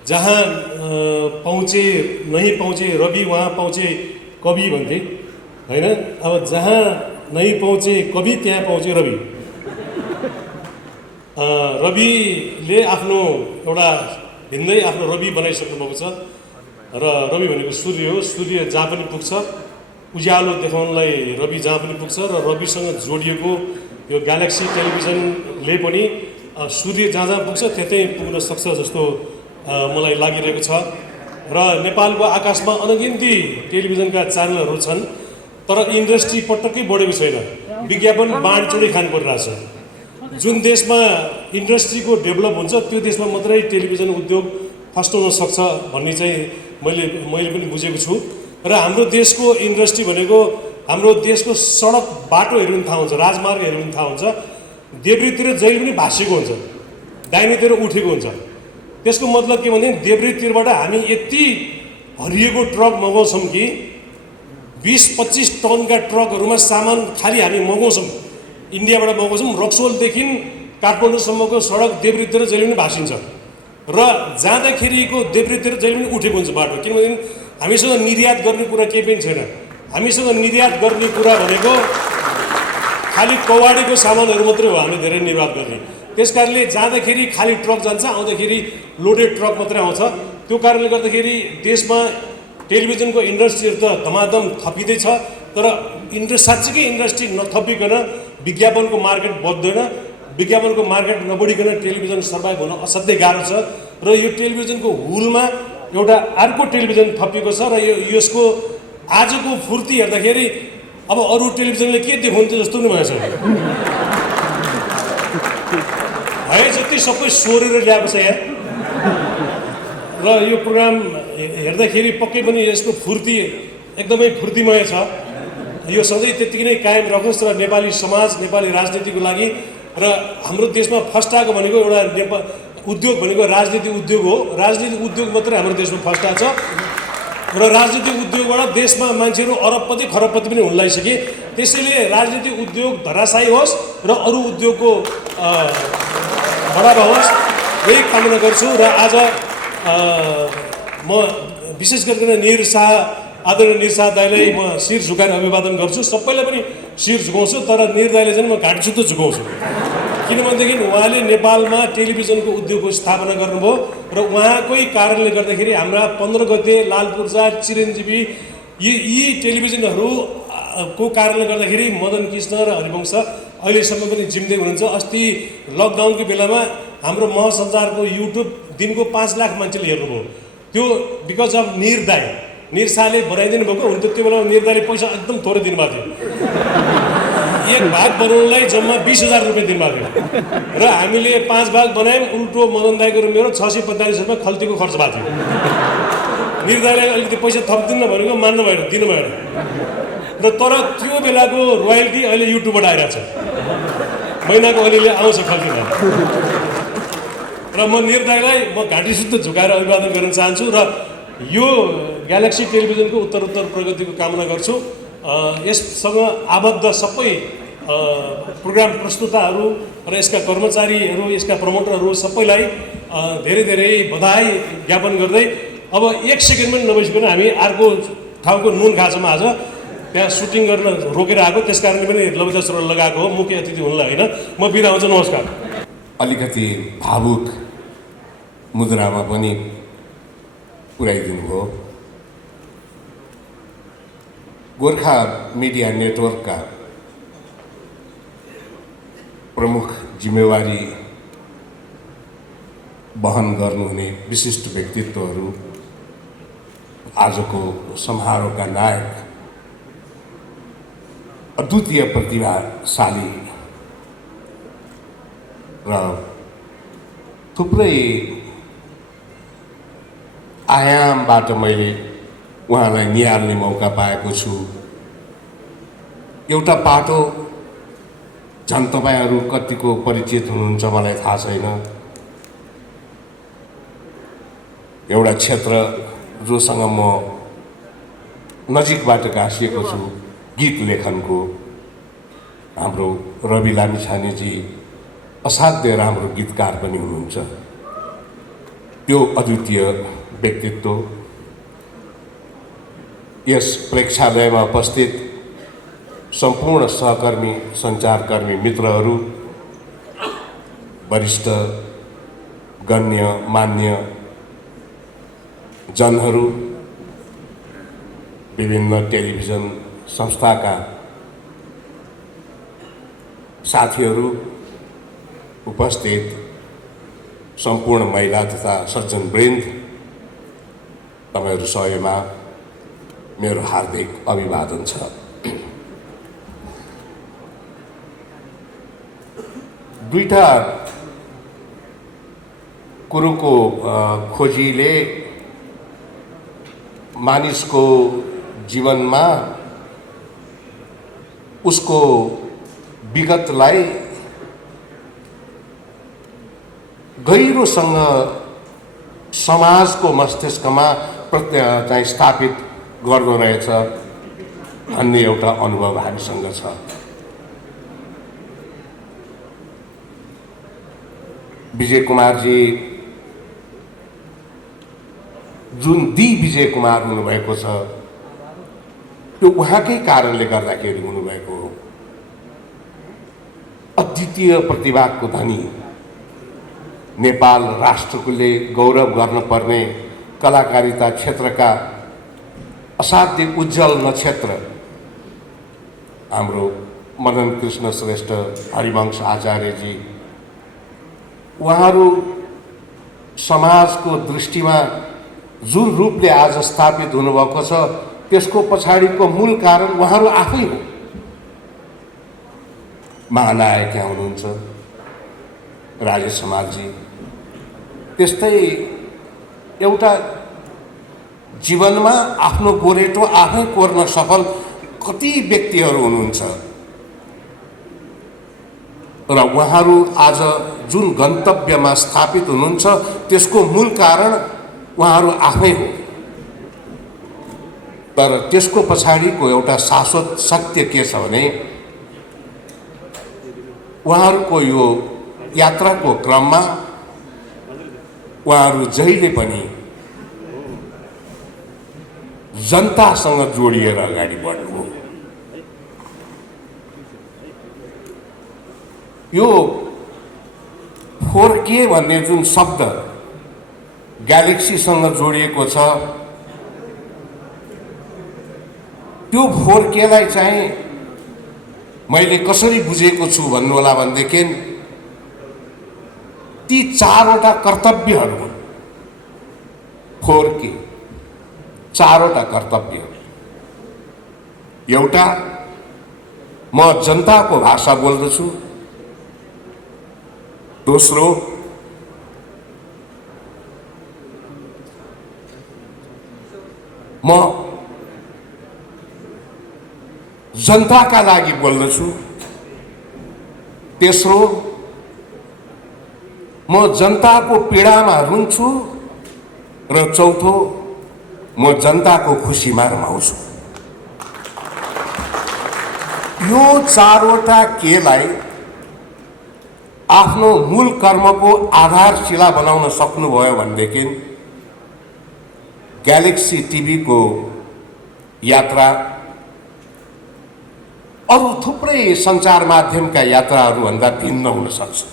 जहाँ पहुँचे नहीं पहुँचे रवि वहाँ पहुँचे कवि भन्थे होइन। अब जहाँ नहीं पहुँचे कवि त्यहाँ पहुँचे रवि। रविले आफ्नो एउटा भिन्दै आफ्नो रवि बनाइसक्नु भएको छ र रवि भनेको सूर्य हो। सूर्य जहाँ पनि पुग्छ उज्यालो देखाउनलाई रवि जहाँ पनि पुग्छ र रविसँग जोडिएको यो ग्यालेक्सी टेलिभिजनले पनि सूर्य जहाँ जहाँ पुग्छ त्यतै पुग्न सक्छ जस्तो मलाई लागिरहेको छ। र नेपालको आकाशमा अनगिन्ती टेलिभिजनका च्यानलहरू छन् तर इन्डस्ट्री पटक्कै बढेको छैन। विज्ञापन बाँडचुँडी खानु परिरहेछ। जुन देशमा इन्डस्ट्रीको डेभलप हुन्छ त्यो देशमा मात्रै टेलिभिजन उद्योग फस्टाउन सक्छ भन्ने चाहिँ मैले पनि बुझेको छु। र हाम्रो देशको इन्डस्ट्री भनेको हाम्रो देशको सडक बाटो हेर्नु पनि थाहा हुन्छ, राजमार्ग हेर्नु पनि थाहा हुन्छ। देब्रेतिर जहिले पनि भाँसिएको हुन्छ, दाहिनेतिर उठेको हुन्छ। त्यसको मतलब के भने देब्रेतिरबाट हामी यति भरिएको ट्रक मगाउँछौँ कि 20-25 टनका ट्रकहरूमा सामान खालि हामी मगाउँछौँ, इन्डियाबाट मगाउँछौँ। रक्सोलदेखि काठमाडौँसम्मको सडक देब्रेतिर जहिले पनि भाँसिन्छ र जाँदाखेरिको देब्रेतिर जहिले पनि उठेको हुन्छ बाटो। किनभने हामीसँग निर्यात गर्ने कुरा केही पनि छैन। हामीसँग निर्यात गर्ने कुरा भनेको खालि कवाडीको सामानहरू मात्रै हो हामी धेरै निर्यात गर्ने। त्यस कारणले जाँदाखेरि खालि ट्रक जान्छ, आउँदाखेरि लोडेड ट्रक मात्रै आउँछ। त्यो कारणले गर्दाखेरि देशमा टेलिभिजनको इन्डस्ट्रीहरू त धमाधम थपिँदैछ तर साँच्चीकै इन्डस्ट्री नथपिकन विज्ञापनको मार्केट बढ्दैन। विज्ञापनको मार्केट नबढिकन टेलिभिजन सर्भाइभ हुन असाध्यै गाह्रो छ। र यो टेलिभिजनको हुलमा एउटा अर्को टेलिभिजन थपिएको छ र यसको आजको फुर्ती हेर्दाखेरि अब अरू टेलिभिजनले के देखाउँछ जस्तो नि भएछ। भए जति सबै सोरेर ल्याएको छ यहाँ। र यो प्रोग्राम हेर्दाखेरि पक्कै पनि यसको फुर्ती एकदमै फुर्तीमय छ। यो सधैँ त्यत्तिकै नै कायम रहोस् र नेपाली समाज नेपाली राजनीतिको लागि र हाम्रो देशमा फस्टाएको भनेको एउटा उद्योग भनेको राजनीतिक उद्योग हो। राजनीतिक उद्योग मात्रै हाम्रो देशमा फस्टाएको छ र राजनीतिक उद्योगबाट देशमा मान्छेहरू अरबपति खरबपति पनि हुन लागिसके। त्यसैले राजनीतिक उद्योग धराशायी होस् र अरू उद्योगको बढावा होस् यही कामना गर्छु। र आज म विशेष गरिकन आदरणीय निर शाह दाइलाई म शिर झुकाएर अभिवादन गर्छु। सबैलाई पनि शिर झुकाउँछु तर निर दाइले चाहिँ म घाँटीसुत्तो झुकाउँछु। किनभनेदेखि उहाँले नेपालमा टेलिभिजनको उद्योगको स्थापना गर्नुभयो र उहाँकै कारणले गर्दाखेरि हाम्रा 15 गते लालपूर्जा चिरञ्जीवी यी टेलिभिजनहरूको कारणले गर्दाखेरि मदन कृष्ण र हरिवंश अहिलेसम्म पनि जिम्दै हुनुहुन्छ। अस्ति लकडाउनको बेलामा हाम्रो महसञ्चारको युट्युब दिनको 5 लाख मान्छेले हेर्नुभयो। त्यो बिकज अफ निर शाहले बनाइदिनु भएको हुन त। त्यो बेलामा निर दाइले पैसा एकदम थोरै दिनुभएको थियो। एक भाग बनाउनलाई जम्मा 20,000 रुपियाँ दिनुभएको थियो र हामीले 5 भाग बनायौँ। उल्टो मदन दाइको र मेरो 645 रुपियाँ खल्तीको खर्च भएको थियो। निर दाइलाई अलिकति पैसा थपिदिन्न भनेको मान्नु भएन, दिनु भएन। र तर त्यो बेलाको रोयल्टी अहिले युट्युबबाट आइरहेको छ, महिनाको अलिअलि आउँछ खल्तीमा। र म निर दाइलाई म घाँटीसुत्त झुकाएर अभिवादन गर्न चाहन्छु र यो ग्यालेक्सी टेलिभिजनको उत्तरोत्तर प्रगतिको कामना गर्छु। यससँग आबद्ध सबै प्रोग्राम प्रस्तुताहरू र यसका कर्मचारीहरू यसका प्रमोटरहरू सबैलाई धेरै धेरै बधाई ज्ञापन गर्दै अब 1 सेकेन्ड पनि नबसिकन हामी अर्को ठाउँको नुन खाँचोमा आज त्यहाँ सुटिङ गर्न रोकेर आएको। त्यस कारणले पनि ललिता सुरल लगाएको हो मुख्य अतिथि हुनलाई होइन। म बिदा हुन्छु, नमस्कार। अलिकति भावुक मुद्रामा पनि पुर्याइदिनु भयो। गोर्खा मिडिया नेटवर्कका प्रमुख जिम्मेवारी वहन गर्नुहुने विशिष्ट व्यक्तित्वहरू, आजको समारोहका नायक, अद्वितीय प्रतिभाशाली र थुप्रै आयामबाट मैले उहाँलाई निहाल्ने मौका पाएको छु। एउटा पाटो झन् तपाईँहरू कतिको परिचित हुनुहुन्छ मलाई थाहा छैन। एउटा क्षेत्र जोसँग म नजिकबाट गाँसिएको छु, गीत लेखनको। हाम्रो रवि लामिछानेजी असाध्य राम्रो गीतकार पनि हुनुहुन्छ। त्यो अद्वितीय व्यक्तित्व, यस प्रेक्षालयमा उपस्थित सम्पूर्ण सहकर्मी, सञ्चारकर्मी मित्रहरू, वरिष्ठ गण्य मान्य जनहरू, विभिन्न टेलिभिजन संस्थाका साथीहरू, उपस्थित सम्पूर्ण महिला तथा सज्जनवृन्द, तपाईँहरू सबैमा मेरो हार्दिक अभिवादन छ। दुईटा कुरोको खोजीले मानिसको जीवनमा उसको विगतलाई गहिरोसँग समाजको मस्तिष्कमा चाहिँ स्थापित गर्दो रहेछ भन्ने एउटा अनुभव हामीसँग छ। विजय कुमारजी जुन दी विजय कुमार हुनुभएको छ, त्यो उहाँकै कारणले गर्दाखेरि हुनुभएको हो। अद्वितीय प्रतिभाको धनी, नेपाल राष्ट्रले गौरव गर्नुपर्ने कलाकारिता क्षेत्रका असाध्य उज्जवल नक्षत्र हाम्रो मदन कृष्ण श्रेष्ठ, हरिवंश आचार्यजी, उहाँहरू समाजको दृष्टिमा जुन रूपले आज स्थापित हुनुभएको छ, त्यसको पछाडिको मूल कारण उहाँहरू आफै हो। महानायक यहाँ हुनुहुन्छ राजेश हमालजी, त्यस्तै एउटा जीवनमा आफ्नो गोरेटो आफै कोर्न सफल कति व्यक्तिहरू हुनुहुन्छ र उहाँहरू आज जुन गन्तव्यमा स्थापित हुनुहुन्छ त्यसको मूल कारण उहाँहरू आफै हो। तर त्यसको पछाडिको एउटा शाश्वत सत्य के छ भने उहाँहरूको यो यात्राको क्रममा उहाँहरू जहिले पनि जनतासँग जोडिएर अगाडि बढ्नु हो। यो 4K भन्ने जुन शब्द ग्यालेक्सीसँग जोडिएको छ, त्यो 4Kलाई चाहिँ मैले कसरी बुझेको छु भन्नु होला भनेदेखि ती चारवटा कर्तव्यहरू हुन्। 4K चारवटा कर्तव्य। एउटा, म जनताको भाषा बोल्दछु। दोस्रो, म जनताका लागि बोल्दछु। तेस्रो, म जनताको पीडामा रुन्छु। र चौथो, म जनताको खुसीमा रमाउँछु। यो चारवटा केलाई आफ्नो मूल कर्मको आधारशिला बनाउन सक्नुभयो भनेदेखि ग्यालेक्सी टिभीको यात्रा अरू थुप्रै सञ्चार माध्यमका यात्राहरूभन्दा भिन्न हुन सक्छ।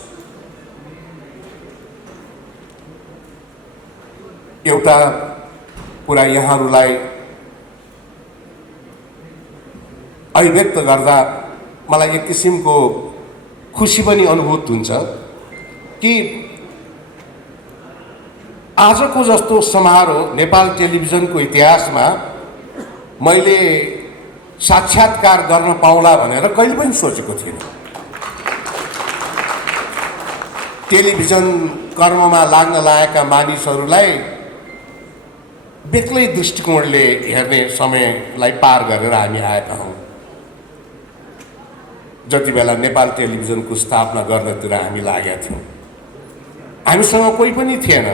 एउटा कुरा यहाँहरूलाई अभिव्यक्त गर्दा मलाई एक किसिमको खुसी पनि अनुभूत हुन्छ कि आजको जस्तो समारोह नेपाल टेलिभिजनको इतिहासमा मैले साक्षात्कार गर्न पाउला भनेर कहिले पनि सोचेको थिएन। टेलिभिजन कर्ममा लाग्न लागेका मानिसहरूलाई बेग्लै दृष्टिकोणले हेर्ने समयलाई पार गरेर हामी आएका हौँ। जति बेला नेपाल टेलिभिजनको स्थापना गर्नतिर हामी लागेका थियौँ, हामीसँग कोही पनि थिएन।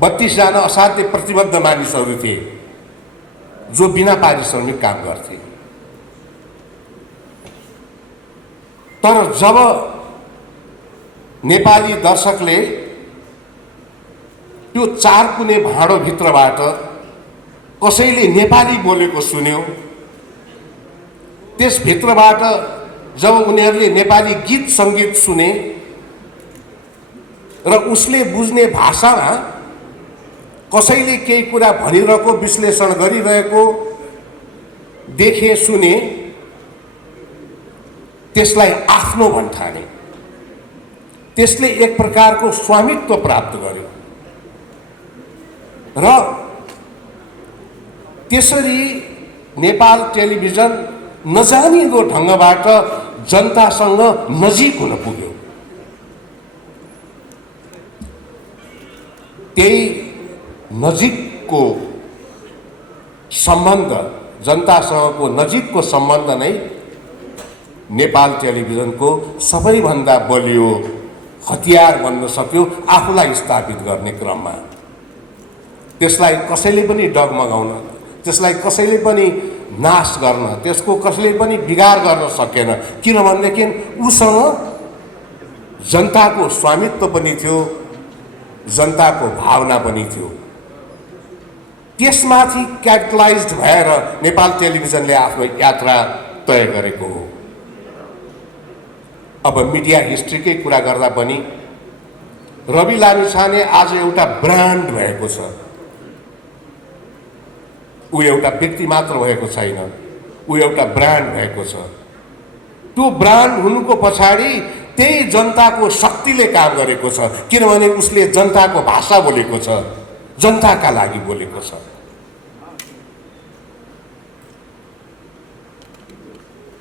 32 जना असाध्य प्रतिबद्ध मानिसहरू थिए जो बिना पारिश्रमिक काम गर्थे। तर जब नेपाली दर्शकले त्यो त्यो चारकुने भाँडोभित्रबाट कसैले नेपाली बोलेको सुन्यो, त्यसभित्रबाट जब उनीहरूले नेपाली गीत सङ्गीत सुने र उसले बुझ्ने भाषामा कसैले केही कुरा भनिरहेको विश्लेषण गरिरहेको देखे सुने, त्यसलाई आफ्नो भन्ठाने, त्यसले एक प्रकारको स्वामित्व प्राप्त गर्यो र त्यसरी नेपाल टेलिभिजन नजानिदो ढङ्गबाट जनतासँग नजिक हुन पुग्यो। त्यही नजिकको सम्बन्ध, जनतासँगको नजिकको सम्बन्ध नै नेपाल टेलिभिजनको सबैभन्दा बलियो हतियार बन्न सक्यो आफूलाई स्थापित गर्ने क्रममा। त्यसलाई कसैले पनि डगमगाउन, त्यसलाई कसैले पनि नाश गर्न, त्यसको कसैले पनि बिगार गर्न सकेन, किनभनेदेखि उसँग जनताको स्वामित्व पनि थियो, जनताको भावना पनि थियो। त्यसमाथि क्यापिटलाइज्ड भएर नेपाल टेलिभिजनले आफ्नो यात्रा तय गरेको हो। अब मिडिया हिस्ट्रीकै कुरा गर्दा पनि रवि लामिछाने आज एउटा ब्रान्ड भएको छ। ऊ एउटा व्यक्ति मात्र भएको छैन, ऊ एउटा ब्रान्ड भएको छ। त्यो ब्रान्ड हुनुको पछाडि त्यही जनताको शक्तिले काम गरेको छ, किनभने उसले जनताको भाषा बोलेको छ, जनताका लागि बोलेको छ।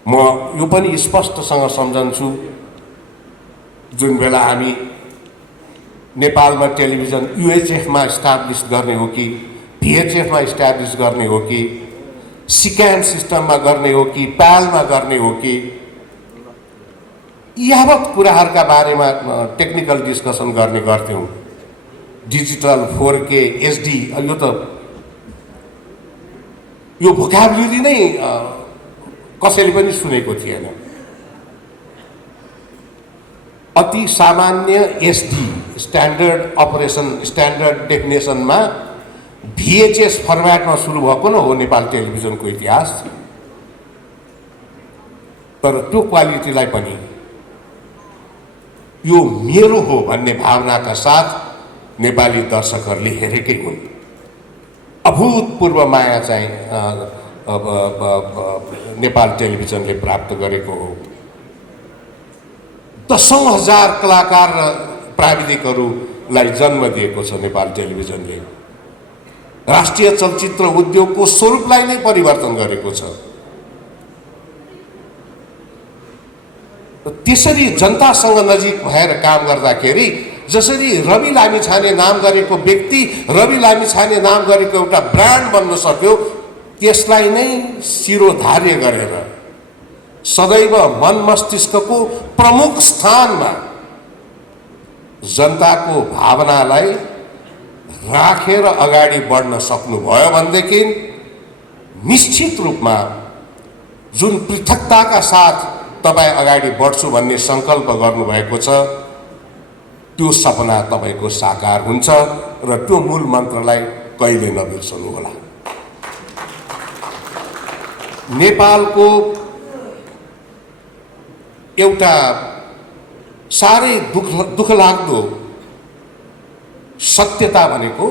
म यो पनि स्पष्टसँग सम्झन्छु, जुन बेला हामी नेपालमा टेलिभिजन युएचएफमा इस्टाब्लिस गर्ने हो कि भिएचएफमा इस्टाब्लिस गर्ने हो कि सिक्याम सिस्टममा गर्ने हो कि प्यालमा गर्ने हो कि, यावत कुराहरूका बारेमा टेक्निकल डिस्कसन गर्ने गर्थ्यौँ। डिजिटल 4K HD, यो भोकाबुलरी नै कसैले पनि सुनेको थिएन। अति सामान्य SD स्ट्यान्डर्ड अपरेसन स्ट्यान्डर्ड डेफिनेसनमा VHS फर्मेटमा सुरु भएको न हो नेपाल टेलिभिजनको इतिहास। तर त्यो क्वालिटीलाई पनि यो मेरो हो भन्ने भावनाका साथ नेपाली दर्शकहरूले हेरेकै हुन्। अभूतपूर्व माया चाहिँ नेपाल टेलिभिजनले प्राप्त गरेको हो। दशौं हजार कलाकार र प्राविधिकहरूलाई जन्म दिएको छ नेपाल टेलिभिजनले। राष्ट्रिय चलचित्र उद्योगको स्वरूपलाई नै परिवर्तन गरेको छ। त्यसरी जनतासँग नजिक भएर काम गर्दाखेरि जसरी रवि लामिछाने नाम गरेको व्यक्ति, रवि लामिछाने नाम गरेको एउटा ब्रान्ड बन्न सक्यो, त्यसलाई नै शिरोधार्य गरेर सदैव मन मस्तिष्कको प्रमुख स्थानमा जनताको भावनालाई राखेर अगाडि बढ्न सक्नुभयो भनेदेखि निश्चित रूपमा जुन पृथकताका साथ तपाईँ अगाडि बढ्छु भन्ने सङ्कल्प गर्नुभएको छ, त्यो सपना तपाईँको साकार हुन्छ र त्यो मूल मन्त्रलाई कहिले नबिर्सनुहोला। नेपालको एउटा साह्रै दुःखलाग्दो सत्यता भनेको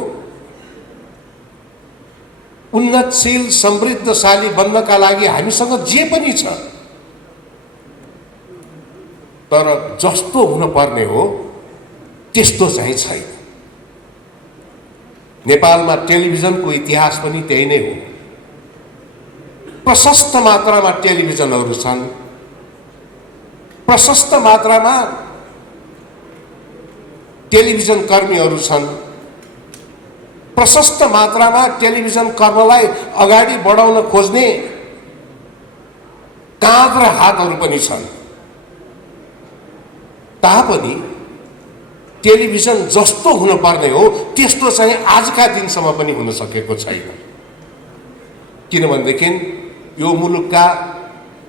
उन्नतशील समृद्धशाली बन्नका लागि हामीसँग जे पनि छ, तर जस्तो हुनुपर्ने हो त्यस्तो चाहिँ छैन। नेपालमा टेलिभिजनको इतिहास पनि त्यही नै हो। प्रशस्त मात्रामा टेलिभिजनहरू छन्, प्रशस्त मात्रामा टेलिभिजन कर्मीहरू छन्, प्रशस्त मात्रामा टेलिभिजन कर्मलाई अगाडि बढाउन खोज्ने काँध र हातहरू पनि छन्। तापनि टेलिभिजन जस्तो हुनुपर्ने हो त्यस्तो चाहिँ आजका दिनसम्म पनि हुन सकेको छैन। किनभनेदेखि यो मुलुकका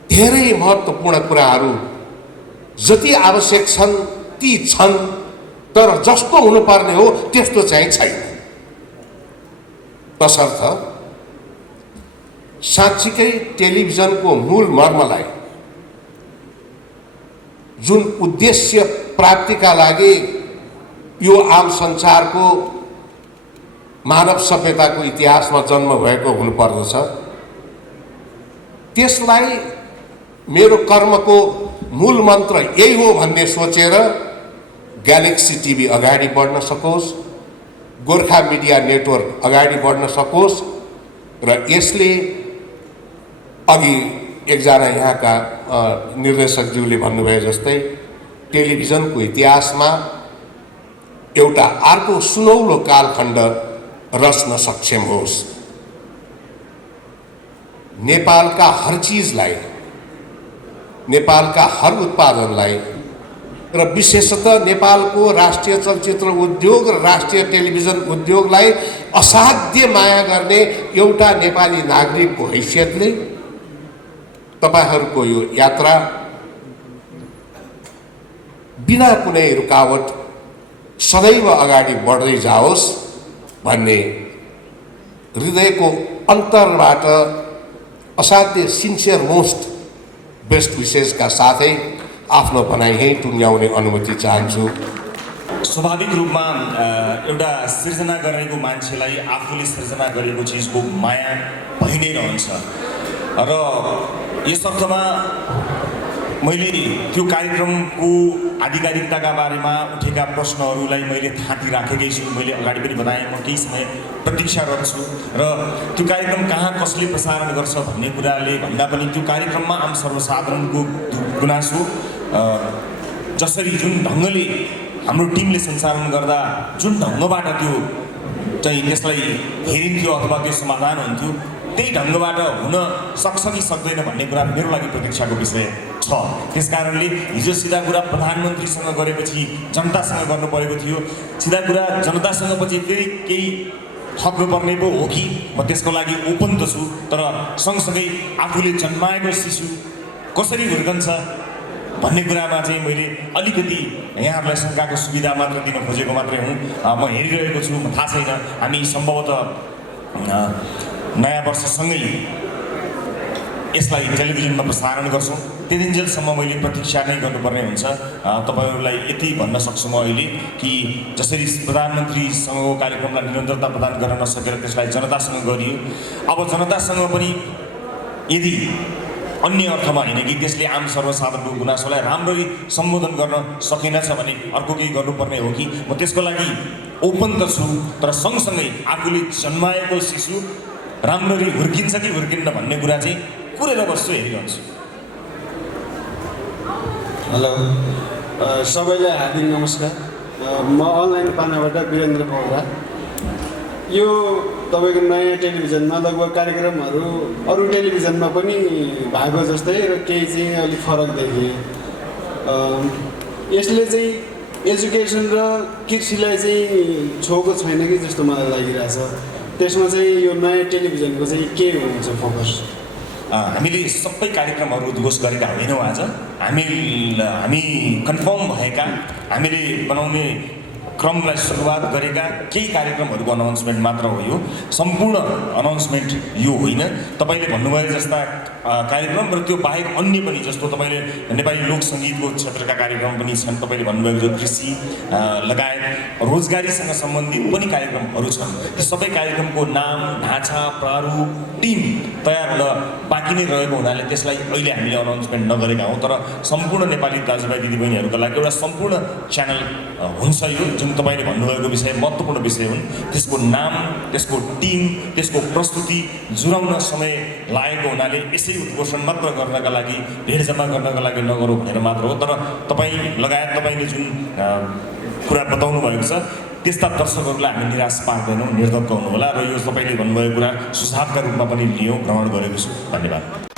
धेरै महत्त्वपूर्ण कुराहरू जति आवश्यक छन् ती छन्, तर जस्तो हुनुपर्ने हो त्यस्तो चाहिँ छैन। तसर्थ साँच्चीकै टेलिभिजनको मूल मर्मलाई जुन उद्देश्य प्राप्तिका लागि यो आम संसारको मानव सभ्यताको इतिहासमा जन्म भएको हुनुपर्दछ, त्यसलाई मेरो कर्मको मूल मन्त्र यही हो भन्ने सोचेर ग्यालेक्सी टिभी अगाडि बढ्न सकोस्, गोर्खा मिडिया नेटवर्क अगाडि बढ्न सकोस् र यसले अघि एकजना यहाँका निर्देशकज्यूले भन्नुभए जस्तै टेलिभिजनको इतिहासमा एउटा अर्को सुनौलो कालखण्ड रच्न सक्षम होस्। नेपालका हर चिजलाई, नेपालका हर उत्पादनलाई र विशेषतः नेपालको राष्ट्रिय चलचित्र उद्योग र राष्ट्रिय टेलिभिजन उद्योगलाई असाध्य माया गर्ने एउटा नेपाली नागरिकको हैसियतले तपाईहरूको यो यात्रा बिना कुनै रुकावट सदैव अगाडि बढ्दै जाओस् भन्ने हृदयको अन्तरबाट असाध्य सिन्सियर मोस्ट बेस्ट विशेषका साथै आफ्नो भनाइ यहीँ टुङ्ग्याउने अनुमति चाहन्छु। स्वाभाविक रूपमा एउटा सृजना गरेको मान्छेलाई आफूले सृजना गरेको चिजको माया भइ नै रहन्छ र यस अर्थमा मैले त्यो कार्यक्रमको आधिकारिकताका बारेमा उठेका प्रश्नहरूलाई मैले थाँती राखेकै छु। मैले अगाडि पनि बताएँ, म केही समय प्रतीक्षारत छु र त्यो कार्यक्रम कहाँ कसले प्रसारण गर्छ भन्ने कुराले भन्दा पनि त्यो कार्यक्रममा आम सर्वसाधारणको गुनासो जसरी जुन ढङ्गले हाम्रो टिमले सञ्चालन गर्दा जुन ढङ्गबाट त्यो चाहिँ त्यसलाई हेरिन्थ्यो अथवा त्यो समाधान हुन्थ्यो त्यही ढङ्गबाट हुन सक्छ कि सक्दैन भन्ने कुरा मेरो लागि प्रतीक्षाको विषय छ। त्यसकारणले हिजो सिधा कुरा प्रधानमन्त्रीसँग गरेपछि जनतासँग गर्नु परेको थियो, सिधा कुरा जनतासँग पछि फेरि केही थप्नुपर्ने पो हो कि म त्यसको लागि ओपन त छु। तर सँगसँगै आफूले जन्माएको शिशु कसरी हुर्कन्छ भन्ने कुरामा चाहिँ मैले अलिकति यहाँहरूलाई शङ्काको सुविधा मात्र दिन खोजेको मात्रै हुँ। म हेरिरहेको छु, थाहा छैन, हामी सम्भवतः नयाँ वर्षसँगै यसलाई टेलिभिजनमा प्रसारण गर्छौँ। त्यतिन्जेलसम्म मैले प्रतीक्षा नै गर्नुपर्ने हुन्छ। तपाईँहरूलाई यति भन्न सक्छु म अहिले कि जसरी प्रधानमन्त्रीसँगको कार्यक्रमलाई निरन्तरता प्रदान गर्न नसकेर त्यसलाई जनतासँग गरियो, अब जनतासँग पनि यदि अन्य अर्थमा होइन कि त्यसले आम सर्वसाधारणको गुनासोलाई राम्ररी सम्बोधन गर्न सकेनछ भने अर्को केही गर्नुपर्ने हो कि म त्यसको लागि ओपन त छु। तर सँगसँगै आफूले जन्माएको शिशु राम्ररी हुर्किन्छ कि हुर्किन्न भन्ने कुरा चाहिँ कुरेर बस्छु, हेरिरहन्छु। हेलो, सबैलाई हार्दिक नमस्कार। म अनलाइन पानाबाट वीरेन्द्र पौरा। यो तपाईँको नयाँ टेलिभिजनमा लगभग कार्यक्रमहरू अरू टेलिभिजनमा पनि भएको जस्तै र केही चाहिँ अलिक फरक देखिए। यसले चाहिँ एजुकेसन र कृषिलाई चाहिँ छोएको छैन कि जस्तो मलाई लागिरहेछ। त्यसमा चाहिँ यो नयाँ टेलिभिजनको चाहिँ के हुन्छ फोकस? हामीले सबै कार्यक्रमहरू उद्घोष गरेका होइनौँ। आज हामी कन्फर्म भएका, हामीले बनाउने क्रमलाई सुरुवात गरेका केही कार्यक्रमहरूको अनाउन्समेन्ट मात्र हो। यो सम्पूर्ण अनाउन्समेन्ट यो होइन। तपाईँले भन्नुभयो जस्ता कार्यक्रम र त्यो बाहेक अन्य पनि, जस्तो तपाईँले नेपाली लोकसङ्गीतको क्षेत्रका कार्यक्रम पनि छन्, तपाईँले भन्नुभएको जो कृषि लगायत रोजगारीसँग सम्बन्धित पनि कार्यक्रमहरू छन्। ती सबै कार्यक्रमको नाम, ढाँचा, प्रारूप, टिम तयार हुन बाँकी नै रहेको हुनाले त्यसलाई अहिले हामीले अनाउन्समेन्ट नगरेका हौँ। तर सम्पूर्ण नेपाली दाजुभाइ दिदीबहिनीहरूका लागि एउटा सम्पूर्ण च्यानल हुन्छ यो, जुन तपाईँले भन्नुभएको विषय महत्त्वपूर्ण विषय हुन्। त्यसको नाम, त्यसको टिम, त्यसको प्रस्तुति जुराउन समय लागेको हुनाले यसै उद्घोषण मात्र गर्नका लागि, भिड जम्मा गर्नका लागि नगरौँ भनेर मात्र हो। तर तपाईँ लगायत तपाईँले जुन कुरा बताउनु भएको छ त्यस्ता दर्शकहरूलाई हामी निराश पार्दैनौँ, निर्धक्क हुनुहोला। र यो तपाईँले भन्नुभएको कुरा सुझावका रूपमा पनि लियौँ, ग्रहण गरेको छु। धन्यवाद।